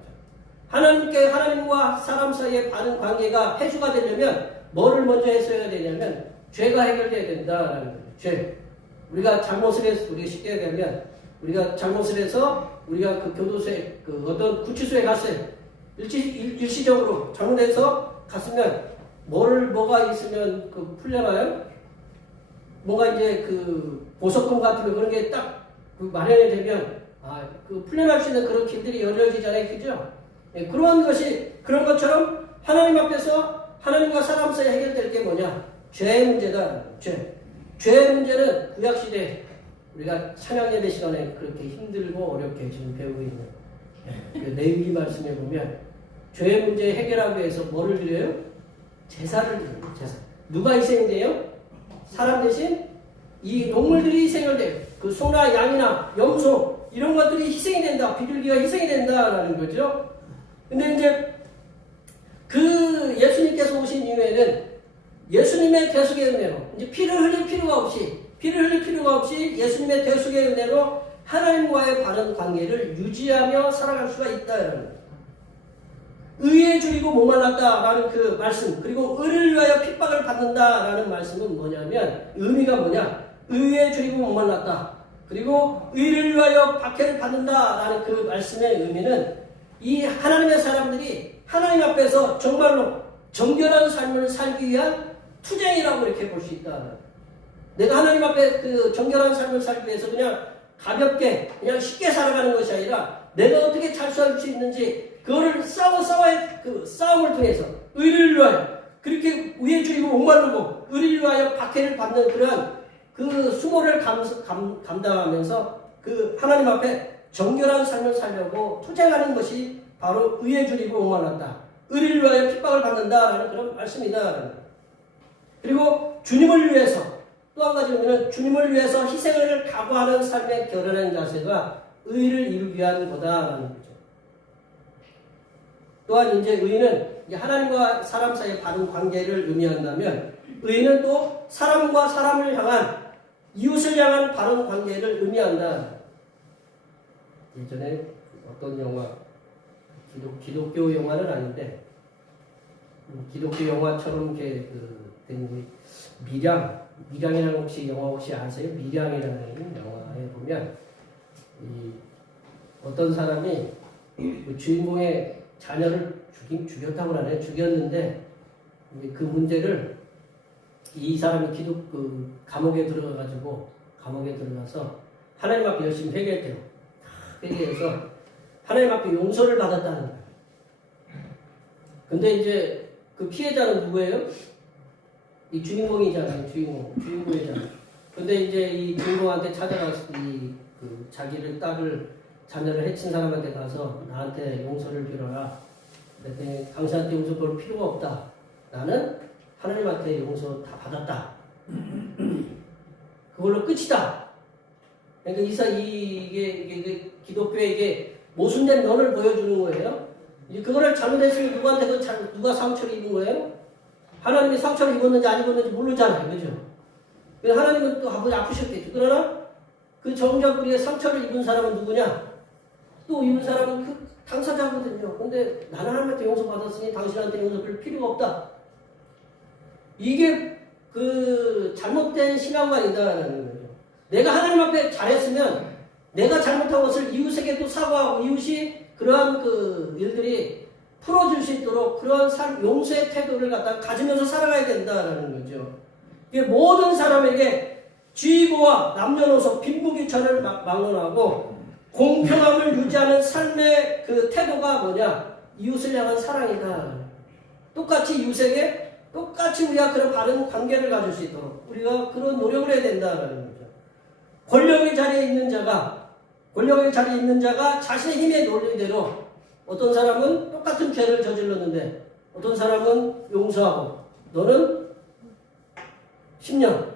하나님과 사람 사이의 바른 관계가 해소가 되려면 뭐를 먼저 해소해야 되냐면 죄가 해결돼야 된다라는 거죠. 죄. 우리가 쉽게 얘기하면 우리가 잘못을 해서 우리가 그 교도소에 어떤 구치소에 갔어요. 일시적으로 잘못해서 갔으면 뭐가 있으면 풀려나요? 뭔가 이제 보석금 같은 거 그런 게 딱 마련이 되면 풀려날 수 있는 그런 길들이 열려지잖아요. 그죠? 네, 그런 것처럼 하나님 앞에서 하나님과 사람 사이에 해결될 게 뭐냐? 죄의 문제다. 죄의 문제는 구약시대 우리가 찬양예배 시간에 그렇게 힘들고 어렵게 지금 배우고 있는 그 레위기 말씀에 보면 죄의 문제 해결하기 위해서 뭐를 드려요? 제사를 드려요. 제사. 누가 희생돼요? 사람 대신 이 동물들이 희생을 돼요. 그 소나 양이나 염소 이런 것들이 희생이 된다. 비둘기가 희생이 된다라는 거죠. 근데 이제 그 예수님께서 오신 이후에는 예수님의 대속의 은혜로 이제 피를 흘릴 필요가 없이 예수님의 대속의 은혜로 하나님과의 바른 관계를 유지하며 살아갈 수가 있다라는 거예요. 의에 줄이고 목말랐다라는 그 말씀, 그리고 의를 위하여 핍박을 받는다라는 말씀은 뭐냐면 의미가 뭐냐? 의에 줄이고 목말랐다. 그리고 의를 위하여 박해를 받는다라는 그 말씀의 의미는 이 하나님의 사람들이 하나님 앞에서 정말로 정결한 삶을 살기 위한 투쟁이라고 이렇게 볼 수 있다. 내가 하나님 앞에 그 정결한 삶을 살기 위해서 그냥 가볍게 그냥 쉽게 살아가는 것이 아니라 내가 어떻게 잘 살 수 있는지 그거를 싸워야 그 싸움을 통해서 의를 위하여 그렇게 위에 줄이고 목마르고 의를 위하여 박해를 받는 그러한 그 수고를 감당하면서 그 하나님 앞에 정결한 삶을 살려고 투쟁하는 것이 바로 의에 줄이고 목말랐다. 의를 위하여 핍박을 받는다라는 그런 말씀이다. 그리고 주님을 위해서 또 한 가지 보면 주님을 위해서 희생을 각오하는 삶의 결연한 자세가 의를 이루기 위한 거다라는 거죠. 또한 이제 의는 하나님과 사람 사이의 바른 관계를 의미한다면 의는 또 사람과 사람을 향한 이웃을 향한 바른 관계를 의미한다. 예전에 어떤 영화 기독교 영화는 아닌데 기독교 영화처럼 이렇게 된 미량이라는 혹시 영화 혹시 아세요? 미량이라는 영화에 보면 어떤 사람이 그 주인공의 자녀를 죽였다고 하나요? 죽였는데 그 문제를 이 사람이 감옥에 들어가서 하나님 앞에 열심히 회개했대요. 회개해서 하나님 앞에 용서를 받았다는 거예요. 근데 이제 그 피해자는 누구예요? 이 주인공이잖아요. 주인공이잖아요. 근데 이제 이 주인공한테 찾아가서 자기를 자녀를 해친 사람한테 가서 나한테 용서를 빌어라. 그랬더니 당신한테 용서 볼 필요가 없다. 나는 하나님한테 용서 다 받았다. 그걸로 끝이다. 그러니까 이게 기독교에게 모순된 면을 보여주는 거예요. 그거를 잘못했으면 누구한테 누가 상처를 입은 거예요? 하나님이 상처를 입었는지 안 입었는지 모르잖아요. 그죠? 하나님은 또 아프셨겠죠. 그러나 그 정작 우리의 상처를 입은 사람은 누구냐? 또 입은 사람은 그 당사자거든요. 근데 나는 하나님한테 용서받았으니 당신한테 용서 줄 필요가 없다. 이게 그 잘못된 신앙관이다라는 거죠. 내가 하나님 앞에 잘했으면 내가 잘못한 것을 이웃에게 또 사과하고 이웃이 그러한 그 일들이 풀어줄 수 있도록 그러한 용서의 태도를 가지면서 살아가야 된다라는 거죠. 이게 모든 사람에게 쥐고와 남녀노소 빈부귀천을 막론하고 공평함을 유지하는 삶의 그 태도가 뭐냐? 이웃을 향한 사랑이다. 똑같이 이웃에게 똑같이 우리가 그런 바른 관계를 가질 수 있도록 우리가 그런 노력을 해야 된다라는 거죠. 권력의 자리에 있는 자가 자신의 힘의 논리대로 어떤 사람은 똑같은 죄를 저질렀는데 어떤 사람은 용서하고 너는 10년.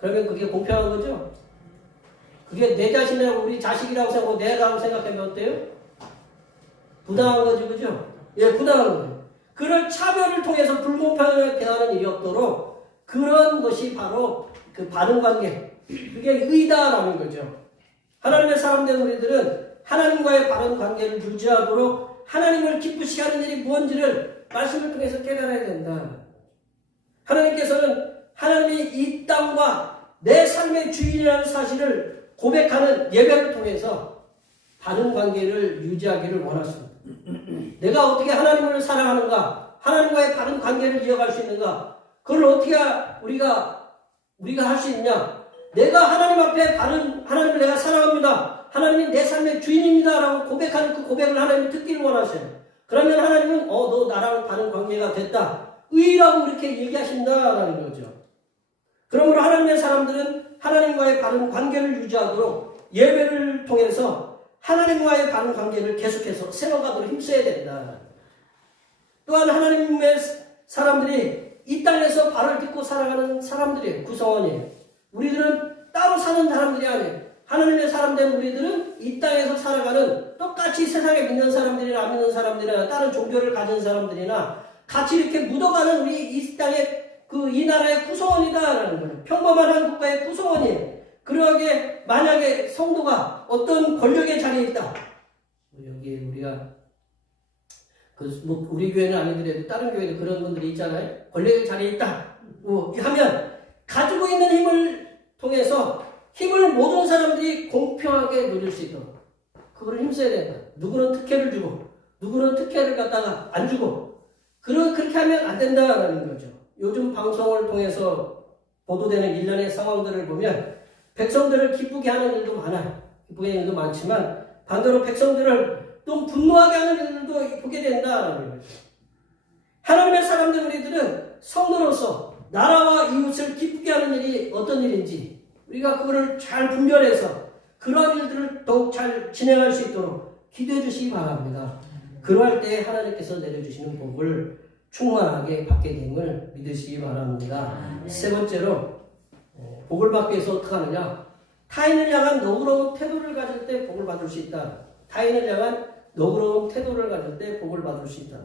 그러면 그게 공평한 거죠? 그게 내 자신이라고 우리 자식이라고 생각하고 내라고 생각하면 어때요? 부당한 거죠. 그죠? 예, 부당한 거예요. 그런 차별을 통해서 불공평하게 대하는 일이 없도록 그런 것이 바로 그 바른 관계. 그게 의다라는 거죠. 하나님의 사람된 우리들은 하나님과의 바른 관계를 유지하도록 하나님을 기쁘시게 하는 일이 무엇인지를 말씀을 통해서 깨달아야 된다. 하나님께서는 하나님이 이 땅과 내 삶의 주인이라는 사실을 고백하는 예배를 통해서 바른 관계를 유지하기를 원하십니다. 내가 어떻게 하나님을 사랑하는가, 하나님과의 바른 관계를 이어갈 수 있는가, 그걸 어떻게 우리가 할 수 있냐? 내가 하나님 앞에 하나님을 내가 사랑합니다. 하나님이 내 삶의 주인입니다. 라고 고백하는 그 고백을 하나님이 듣기를 원하셔요. 그러면 하나님은 너 나랑 바른 관계가 됐다. 의라고 이렇게 얘기하신다라는 거죠. 그러므로 하나님의 사람들은 하나님과의 바른 관계를 유지하도록 예배를 통해서 하나님과의 바른 관계를 계속해서 세워가도록 힘써야 된다. 또한 하나님의 사람들이 이 땅에서 발을 딛고 살아가는 사람들이에요. 구성원이에요. 우리들은 따로 사는 사람들이 아니에요. 하나님의 사람된 우리들은 이 땅에서 살아가는 똑같이 세상에 믿는 사람들이나 안 믿는 사람들이나 다른 종교를 가진 사람들이나 같이 이렇게 묻어가는 우리 이 땅의 이 나라의 구성원이다라는 거예요. 평범한 한 국가의 구성원이에요. 그러하게 만약에 성도가 어떤 권력의 자리에 있다. 여기 우리가 우리 교회는 아니더라도 다른 교회도 그런 분들이 있잖아요. 권력의 자리에 있다. 하면 가지고 있는 힘을 통해서 힘을 모든 사람들이 공평하게 누릴 수 있도록 그걸 힘써야 된다. 누구는 특혜를 주고 누구는 특혜를 갖다가 안 주고 그렇게 하면 안 된다라는 거죠. 요즘 방송을 통해서 보도되는 일련의 상황들을 보면 백성들을 기쁘게 하는 일도 많아요. 기쁘게 하는 일도 많지만 반대로 백성들을 좀 분노하게 하는 일들도 보게 된다라는 거죠. 하나님의 사람들 우리들은 성도로서 나라와 이웃을 기쁘게 하는 일이 어떤 일인지 우리가 그거를 잘 분별해서 그러한 일들을 더욱 잘 진행할 수 있도록 기도해 주시기 바랍니다. 그러할 때 하나님께서 내려주시는 복을 충만하게 받게 됨을 믿으시기 바랍니다. 세 번째로 복을 받기 위해서 어떻게 하느냐? 타인을 향한 너그러운 태도를 가질 때 복을 받을 수 있다. 타인을 향한 너그러운 태도를 가질 때 복을 받을 수 있다.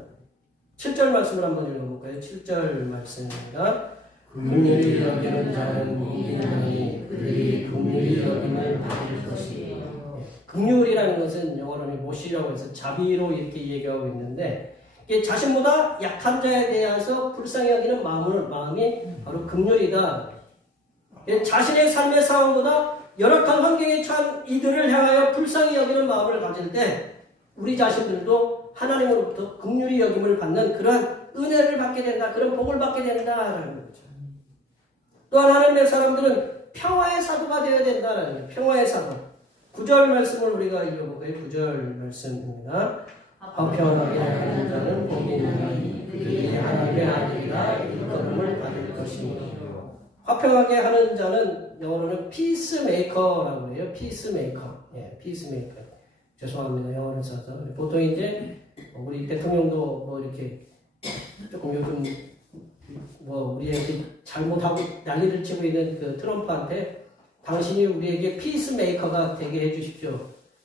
7절 말씀을 한번 읽어볼까요? 7절 말씀입니다. 긍휼히 여기는 자는 복이 있나니 그들이 긍휼히 여김을 받을 것이에요. 긍휼이라는 것은 영어로는 모시라고 해서 자비로 이렇게 얘기하고 있는데 이게 자신보다 약한 자에 대해서 불쌍히 여기는 마음이 바로 긍휼이다. 자신의 삶의 상황보다 열악한 환경에 처한 이들을 향하여 불쌍히 여기는 마음을 가질 때 우리 자신들도 하나님으로부터 긍휼히 여김을 받는 그런 은혜를 받게 된다. 그런 복을 받게 된다라는 거죠. 또한 하나님의 사람들은 평화의 사도가 되어야 된다라는 거예요. 평화의 사도. 9절 말씀을 우리가 읽어볼까요? 9절 말씀입니다. 화평하게 하는 자는 복이 있나니 그들이 하나님의 아들이라 일컬음을 받을 것이니. 화평하게 하는 자는 영어로는 피스메이커라고 해요. 피스메이커. 예, 피스메이커. 죄송합니다. 영어를 써서. 보통 이제 우리 대통령도 뭐 이렇게 조금 요즘 뭐 우리에게 잘못하고 난리를 치고 있는 그 트럼프한테 당신이 우리에게 피스메이커가 되게 해주십시오.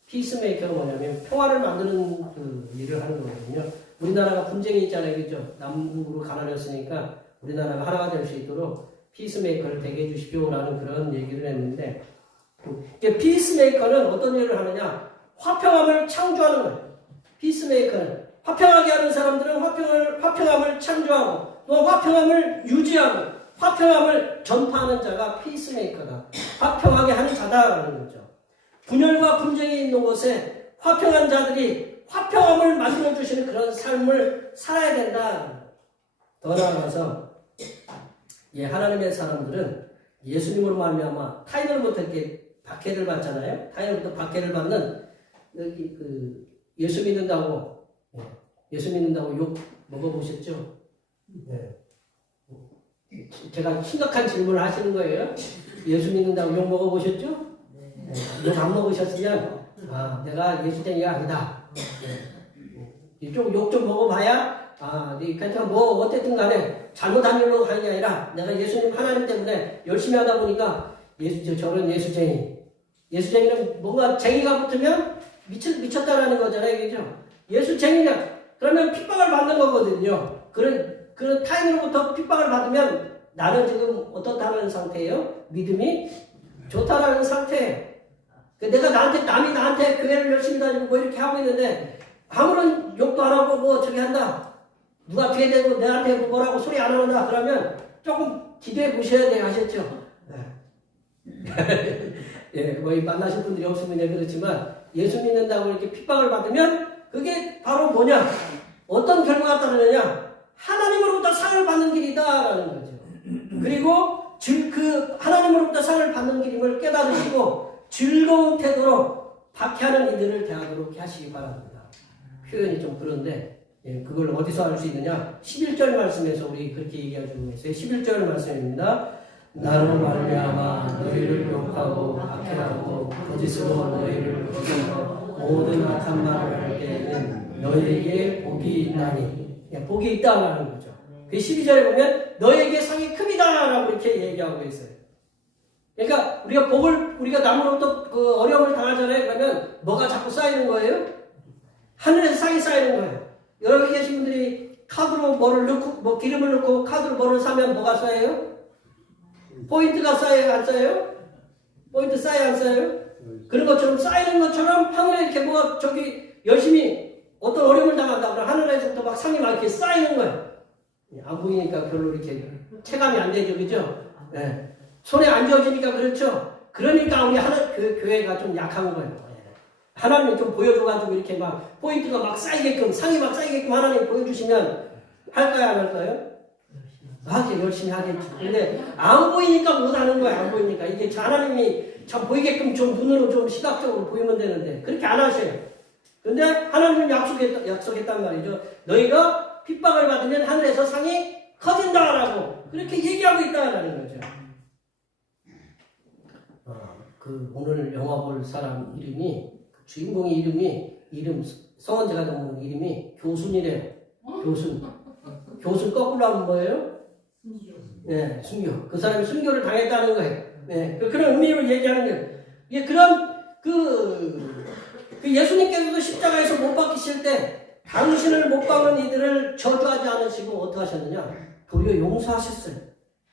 피스메이커가 뭐냐면 평화를 만드는 그 일을 하는 거거든요. 우리나라가 분쟁이 있잖아요. 그죠? 남북으로 가난했으니까 우리나라가 하나가 될 수 있도록 피스메이커를 되게 해주십시오라는 그런 얘기를 했는데 피스메이커는 어떤 일을 하느냐? 화평함을 창조하는 거예요. 피스메이커는 화평하게 하는 사람들은 화평함을 창조하고 또 화평함을 유지하고 화평함을 전파하는 자가 피스메이커다. 화평하게 하는 자다라는 거죠. 분열과 분쟁이 있는 곳에 화평한 자들이 화평함을 만들어주시는 그런 삶을 살아야 된다. 더 나아가서 하나님의 사람들은 예수님으로 말미암아 타인으로부터 이렇게 박해를 받잖아요. 타인으로부터 박해를 받는 여기 그 예수 믿는다고 욕 먹어보셨죠? 네. 제가 심각한 질문을 하시는 거예요. 예수 믿는다고 욕 먹어보셨죠? 네. 욕 안 먹으셨으면 내가 예수쟁이가 아니다. 욕 좀 먹어봐야 그러니까 뭐 어쨌든 간에 잘못한 일로 가는 게 아니라 내가 예수님 하나님 때문에 열심히 하다 보니까 저런 예수쟁이는 뭔가 쟁이가 붙으면 미쳤다라는 거잖아요. 그죠? 예수쟁이냐? 그러면 핍박을 받는 거거든요. 그런 타인으로부터 핍박을 받으면 나는 지금 어떻다는 상태예요? 믿음이 좋다라는 상태예요. 내가 남이 나한테 교회를 열심히 다니고 뭐 이렇게 하고 있는데 아무런 욕도 안 하고 뭐 저기 한다. 누가 뒤에 대고 내한테 뭐라고 소리 안 한다. 그러면 조금 기대해 보셔야 돼요. 아셨죠? 네. 뭐 만나실 분들이 없으면 그렇지만 예수 믿는다고 이렇게 핍박을 받으면 그게 바로 뭐냐? 어떤 결과가 따르느냐? 하나님으로부터 상을 받는 길이다라는 거죠. 그리고 그 하나님으로부터 상을 받는 길임을 깨달으시고 즐거운 태도로 박해하는 이들을 대하도록 하시기 바랍니다. 표현이 좀 그런데 그걸 어디서 알 수 있느냐? 11절 말씀에서 우리 그렇게 얘기하고 있어요. 11절 말씀입니다. 나로 말미암아 너희를 욕하고 박해하고 거짓으로 너희를 거짓하고 모든 악한 말을 할 때에는 너희에게 복이 있나니. 복이 있다라는 거죠. 그 12절에 보면 너희에게 상이 큼이다라고 이렇게 얘기하고 있어요. 그러니까 우리가 남으로부터 그 어려움을 당하잖아요. 그러면 뭐가 자꾸 쌓이는 거예요? 하늘에서 상이 쌓이는 거예요. 여기 계신 분들이 카드로 뭐를 넣고 기름을 넣고 카드로 뭐를 사면 뭐가 쌓여요? 포인트가 쌓여요? 안 쌓여요? 포인트 쌓여요? 안 쌓여요? 그런 것처럼 쌓이는 것처럼 하늘에 이렇게 뭐가 열심히 어떤 어려움을 당한다 그러면 하늘에서부터 막 상이 막 이렇게 쌓이는 거예요. 안 보이니까 별로 이렇게 체감이 안 되죠. 그죠? 네. 손에 안 쥐어지니까 그렇죠. 그러니까 우리 그 교회가 좀 약한 거예요. 하나님이 좀 보여줘가지고 이렇게 막 포인트가 막 쌓이게끔 상이 막 쌓이게끔 하나님 보여주시면 할까요 안 할까요? 열심히 하겠지. 근데 안 보이니까 못 하는 거야. 안 보이니까 이게 하나님이 참 보이게끔 좀 눈으로 좀 시각적으로 보이면 되는데 그렇게 안 하셔요. 근데 하나님은 약속했단 말이죠. 너희가 핍박을 받으면 하늘에서 상이 커진다라고 그렇게 얘기하고 있다라는 거죠. 오늘 영화 볼 사람 이름이 주인공의 이름 성원제가 된 이름이 교순이래요. 교순 거꾸로 하면 뭐예요? 네, 순교. 그 사람이 순교를 당했다는 거예요. 네, 그런 의미로 얘기하는 거예요. 이게 그런 그 예수님께서도 십자가에서 못 박히실 때 당신을 못 박는 이들을 저주하지 않으시고 어떻게 하셨느냐? 도리어 용서하셨어요.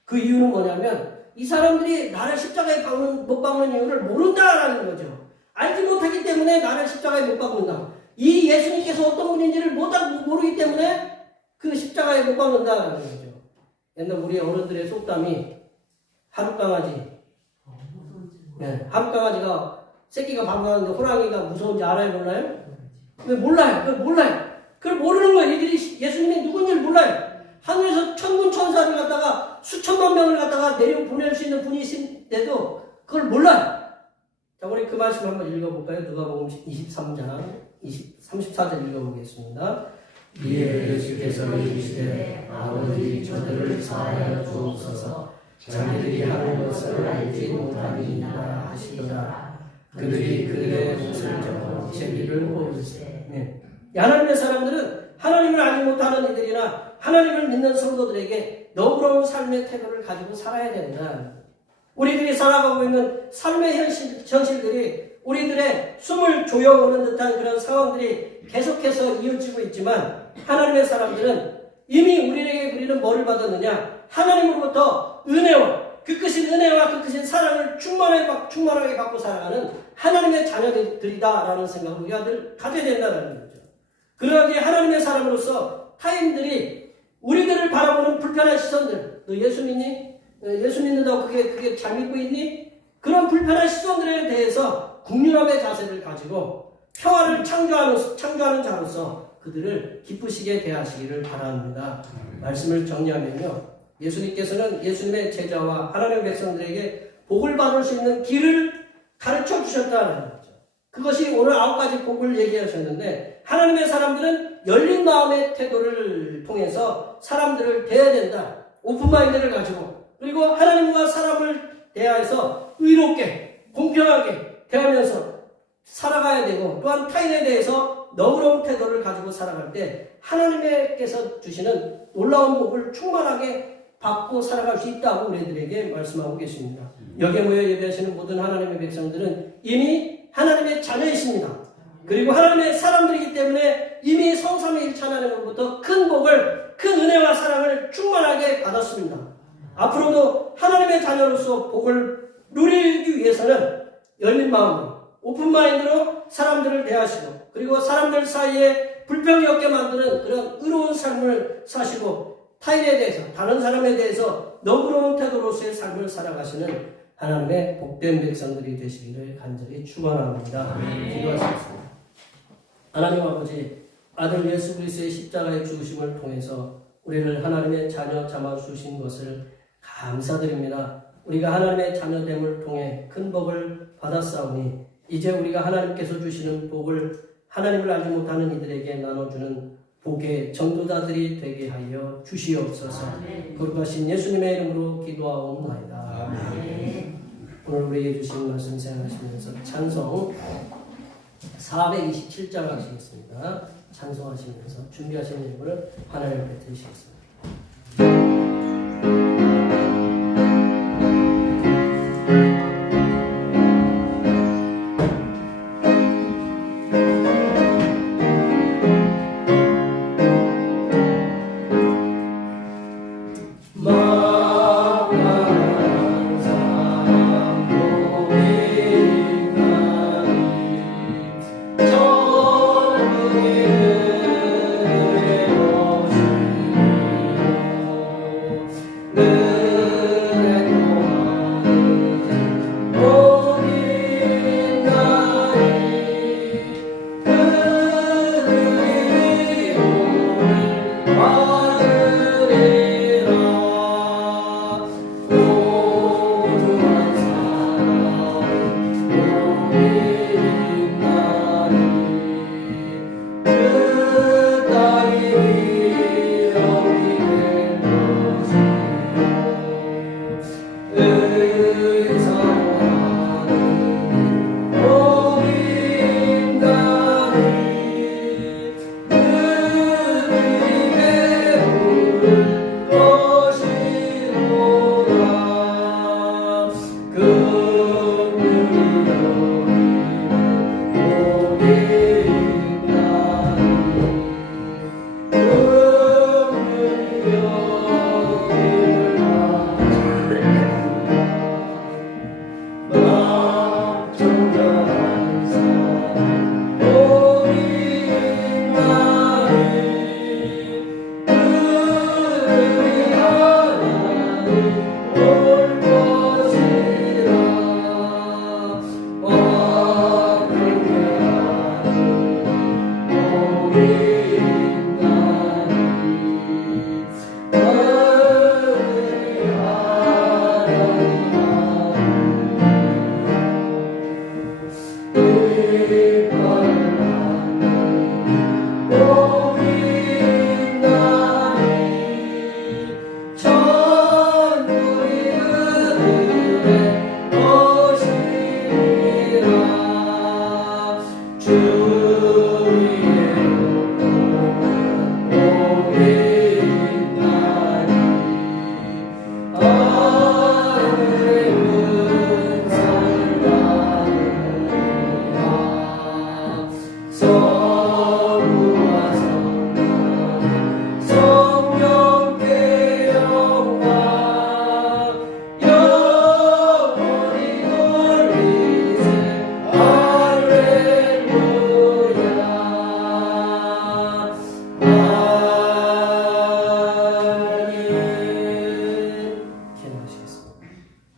그 이유는 뭐냐면 이 사람들이 나를 십자가에 못 박는 이유를 모른다라는 거죠. 알지 못하기 때문에 나를 십자가에 못 박는다. 이 예수님께서 어떤 분인지를 모르기 때문에 그 십자가에 못 박는다라는 거죠. 옛날 우리 어른들의 속담이 하룻강아지. 네, 하룻강아지가 새끼가 방황하는데 호랑이가 무서운지 알아요, 몰라요? 왜 몰라요? 그걸 모르는 거예요. 이들이 예수님이 누군지를 몰라요. 하늘에서 천군 천사를 갖다가 수천만 명을 갖다가 보낼 수 있는 분이신데도 그걸 몰라요. 자, 우리 그 말씀 한번 읽어볼까요? 누가복음 23장 34절 읽어보겠습니다. 이에 예수께서 이르시되 아버지 저들을 사하여 주옵소서 자기들이 하는 것을 알지 못하니이다 하시더라. 그들이 그들의 몫을 져서 제비를 뽑으시되. 네. 하나님의 사람들은 하나님을 알지 못하는 이들이나 하나님을 믿는 성도들에게 너그러운 삶의 태도를 가지고 살아야 된다. 우리들이 살아가고 있는 삶의 현실들이 우리들의 숨을 조여오는 듯한 그런 상황들이 계속해서 이어지고 있지만 하나님의 사람들은 이미 우리에게 우리는 뭐를 받았느냐? 하나님으로부터 은혜와 그 크신 은혜와 그 크신 사랑을 충만하게 받고 살아가는 하나님의 자녀들이다라는 생각을 우리가 늘 가져야 된다는 거죠. 그러기에 하나님의 사람으로서 타인들이 우리들을 바라보는 불편한 시선들, 너 예수 믿니? 예수 믿는다고 그게 잘 믿고 있니? 그런 불편한 시선들에 대해서 국률함의 자세를 가지고 평화를 창조하는 자로서 그들을 기쁘시게 대하시기를 바랍니다. 말씀을 정리하면요. 예수님께서는 예수님의 제자와 하나님의 백성들에게 복을 받을 수 있는 길을 가르쳐 주셨다는 거죠. 그것이 오늘 9가지 복을 얘기하셨는데 하나님의 사람들은 열린 마음의 태도를 통해서 사람들을 대해야 된다. 오픈마인드를 가지고 그리고 하나님과 사람을 대하여서 의롭게 공평하게 대하면서 살아가야 되고 또한 타인에 대해서 너그러운 태도를 가지고 살아갈 때 하나님께서 주시는 놀라운 복을 충만하게 받고 살아갈 수 있다고 우리들에게 말씀하고 계십니다. 여기에 모여 예배하시는 모든 하나님의 백성들은 이미 하나님의 자녀이십니다. 그리고 하나님의 사람들이기 때문에 이미 성삼위 일체 하나님으로부터 큰 복을, 큰 은혜와 사랑을 충만하게 받았습니다. 앞으로도 하나님의 자녀로서 복을 누리기 위해서는 열린 마음으로 오픈마인드로 사람들을 대하시고 그리고 사람들 사이에 불평이 없게 만드는 그런 의로운 삶을 사시고 타인에 대해서 다른 사람에 대해서 너그러운 태도로서의 삶을 살아가시는 하나님의 복된 백성들이 되시기를 간절히 축원합니다. 기도하시겠습니다. 하나님 아버지 아들 예수 그리스도의 십자가의 죽으심을 통해서 우리를 하나님의 자녀 삼아 주신 것을 감사드립니다. 우리가 하나님의 자녀됨을 통해 큰 복을 받았사오니 이제 우리가 하나님께서 주시는 복을 하나님을 알지 못하는 이들에게 나눠주는 복의 전도자들이 되게 하여 주시옵소서. 거룩하신 예수님의 이름으로 기도하옵나이다. 오늘 우리에게 주신 말씀 생각하시면서 찬송 427장 하시겠습니다. 찬송하시면서 준비하신 예물을 하나님 앞에 드리시겠습니다. 저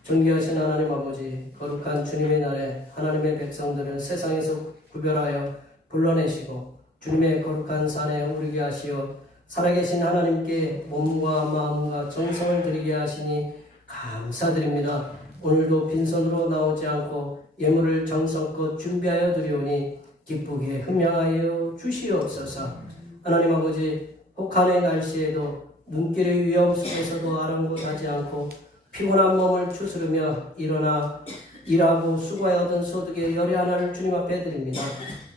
존귀하신 하나님 아버지, 거룩한 주님의 날에 하나님의 백성들을 세상에서 구별하여 불러내시고 주님의 거룩한 산에 오르게 하시어 살아계신 하나님께 몸과 마음과 정성을 드리게 하시니 감사드립니다. 오늘도 빈손으로 나오지 않고 예물을 정성껏 준비하여 드리오니 기쁘게 흠양하여 주시옵소서. 하나님 아버지, 혹한의 날씨에도 눈길의 위험 속에서도 아랑곳하지 않고 피곤한 몸을 추스르며 일어나 일하고 수고하여 얻은 소득의 열의 하나를 주님 앞에 드립니다.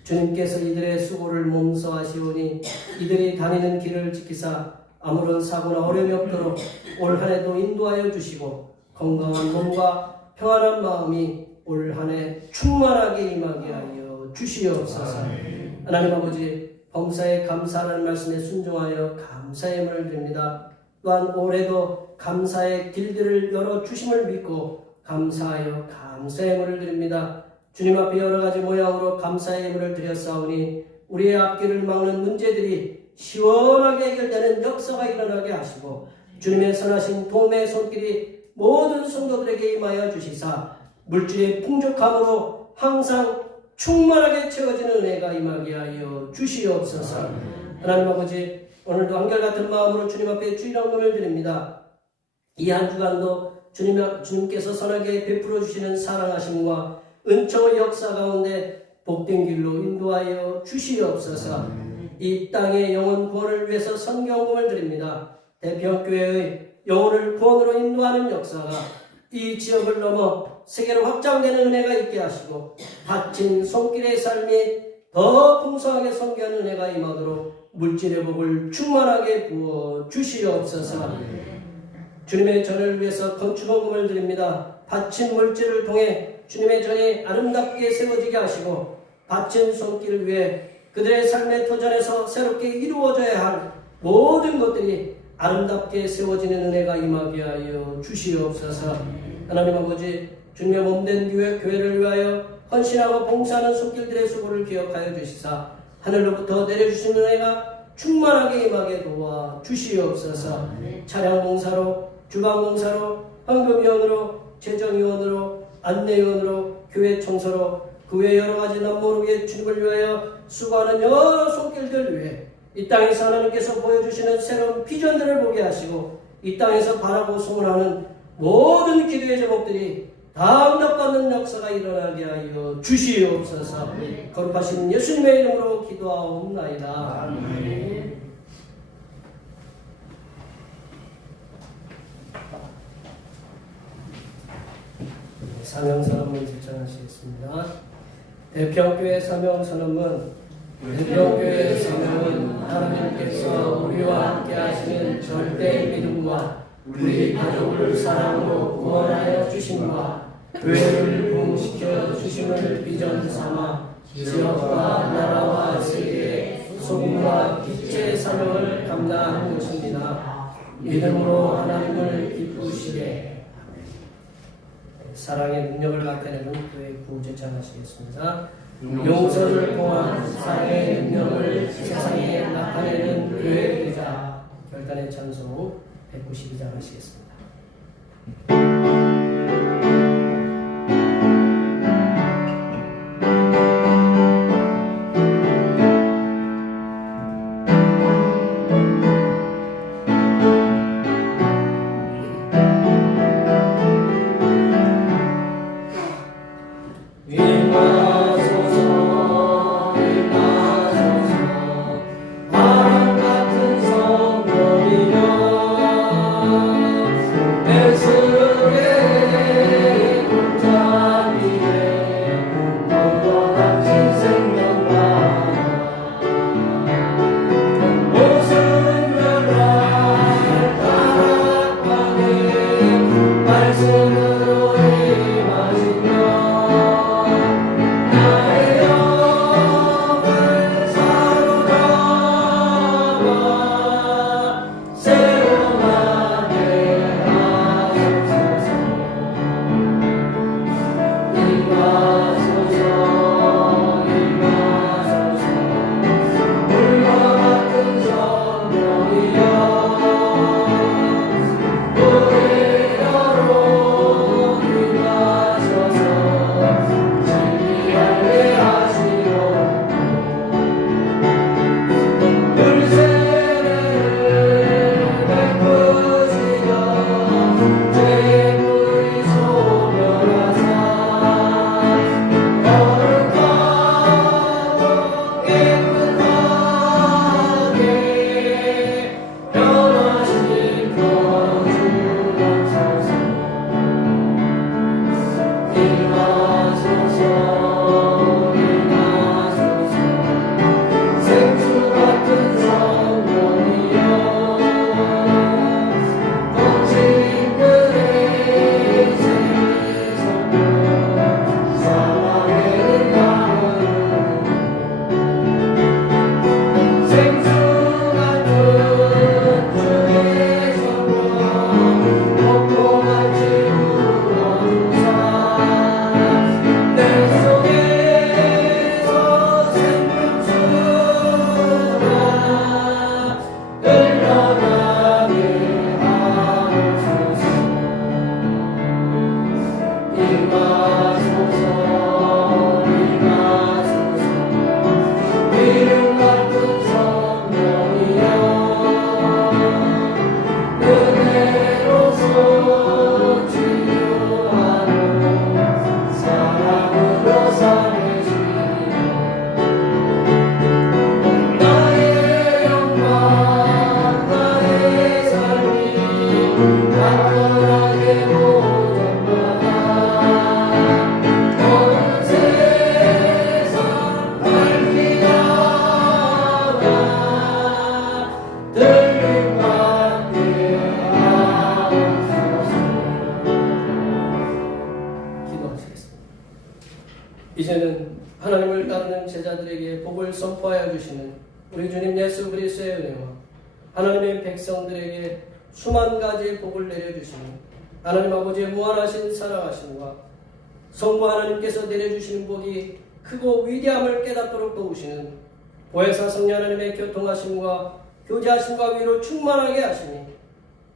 주님께서 이들의 수고를 몸소하시오니 이들이 다니는 길을 지키사 아무런 사고나 어려움이 없도록 올 한해도 인도하여 주시고 건강한 몸과 평안한 마음이 올 한해 충만하게 임하게 하여 주시옵소서. 하나님 아버지, 범사에 감사하는 말씀에 순종하여 감사의 예물을 드립니다. 또한 올해도 감사의 길들을 열어주심을 믿고 감사하여 감사의 예물을 드립니다. 주님 앞에 여러 가지 모양으로 감사의 예물을 드렸사오니 우리의 앞길을 막는 문제들이 시원하게 해결되는 역사가 일어나게 하시고 주님의 선하신 도움의 손길이 모든 성도들에게 임하여 주시사 물질의 풍족함으로 항상 충만하게 채워지는 은혜가 임하게 하여 주시옵소서. 하나님 아버지, 오늘도 한결같은 마음으로 주님 앞에 주일원금을 드립니다. 이 한 주간도 주님께서 선하게 베풀어 주시는 사랑하심과 은총의 역사 가운데 복된 길로 인도하여 주시옵소서. 이 땅의 영혼 구원을 위해서 선경금을 드립니다. 대평교회의 영혼을 구원으로 인도하는 역사가 이 지역을 넘어 세계로 확장되는 은혜가 있게 하시고 바친 손길의 삶이 더 풍성하게 선교하는 은혜가 임하도록 물질의 복을 충만하게 부어 주시옵소서. 주님의 전을 위해서 건축원금을 드립니다. 바친 물질을 통해 주님의 전이 아름답게 세워지게 하시고 바친 손길을 위해 그들의 삶의 도전에서 새롭게 이루어져야 할 모든 것들이 아름답게 세워지는 은혜가 임하게 하여 주시옵소서. 하나님 아버지, 주님의 몸된 교회를 위하여 헌신하고 봉사하는 손길들의 수고를 기억하여 주시사 하늘로부터 내려주신 은혜가 충만하게 임하게 도와 주시옵소서. 차량 봉사로, 주방 봉사로, 헌금위원으로, 재정위원으로, 안내위원으로, 교회 청소로, 그 외 여러 가지 남모르게 주님을 위하여 수고하는 여러 손길들 위해 이 땅에서 하나님께서 보여주시는 새로운 비전들을 보게 하시고 이 땅에서 바라고 소원하는 모든 기도의 제목들이 다 응답받는 역사가 일어나게 하여 주시옵소서. 거룩하신 예수님의 이름으로 기도하옵나이다. 아멘. 사명선언문 제청하시겠습니다. 대평교회 사명선언문. 대평교회 사명은 하나님께서 우리와 함께 하시는 절대 믿음과 우리 가족을 사랑으로 구원하여 주심과 교회를 부흥시켜 주심을 비전 삼아 지역과 나라와 세계에 소금과 빛의 사명을 감당하는 것입니다. 믿음으로 하나님을 기쁘시게. 사랑의 능력을 나타내는 교회 구제찬하시겠습니다. 용서를 통한 사랑의 능력을 세상에 나타내는 교회 대자. 결단의 찬송 192장 하시겠습니다. 말씀으로 임하시며 나의 영을 사로잡아 새로나게 하소서. 임하소서 임하소서. 물과 같은 성령이여 우리로 임하셔서 진리하게 하시옵고 불세례를 베푸시며 죄의 뿌리 소멸하사 거룩하고 깨끗하게 변화시켜 주옵소서. 임하소서 임하소서. 생수 같은 성령이여 거짓들의 세미소도 사랑에는 가는 생수 같은 주의 성령 복종같이 부어주사 내 속에서 생명수가 흘러나게 하옵소서. 임하소서 임하소서. 이름 같은 성령이여 은혜로서 치유하고 사랑으로 살리시며 나의 영광 나의 삶이 완전하게 보존받아 온 세상 밝히 나와 들림받게 하옵소서. 기도하시겠습니다. 이제는 하나님을 따르는 제자들에게 복을 선포하여 주시는 우리 주님 예수 그리스도의 은혜와 하나님의 백성들에게 수만 가지의 복을 내려주시는 하나님 아버지의 무한하신 사랑하심과 성부 하나님께서 내려주시는 복이 크고 위대함을 깨닫도록 도우시는 보혜사 성령 하나님의 교통하심과 교제하심과 위로 충만하게 하시니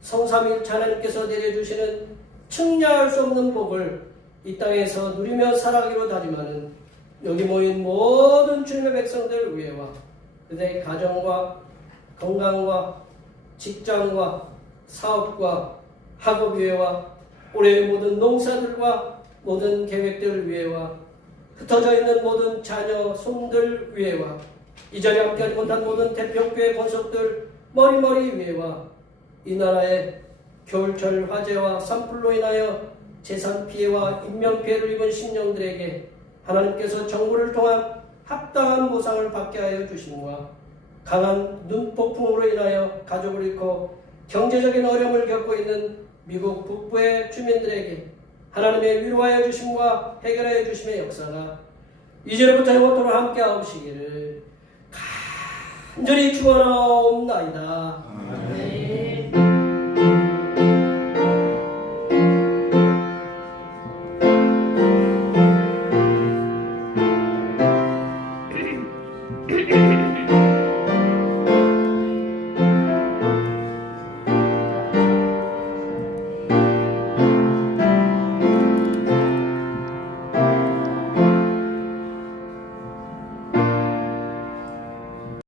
성삼일체 하나님께서 내려주시는 측량할 수 없는 복을 이 땅에서 누리며 살아가기로 다짐하는 여기 모인 모든 주님의 백성들 위해와 그들의 가정과 건강과 직장과 사업과 학업 위해와 올해의 모든 농사들과 모든 계획들 위해와 흩어져 있는 모든 자녀 손들 위해와 이 자리에 함께하지 못한 모든 대표교회 권속들 머리머리 위해와 이 나라의 겨울철 화재와 산불로 인하여 재산 피해와 인명 피해를 입은 신령들에게 하나님께서 정부를 통한 합당한 보상을 받게 하여 주심과 강한 눈폭풍으로 인하여 가족을 잃고 경제적인 어려움을 겪고 있는 미국 북부의 주민들에게 하나님의 위로하여 주심과 해결하여 주심의 역사가 이제로부터 영원토록 함께 하옵시기를 간절히 축원하옵나이다. 아멘.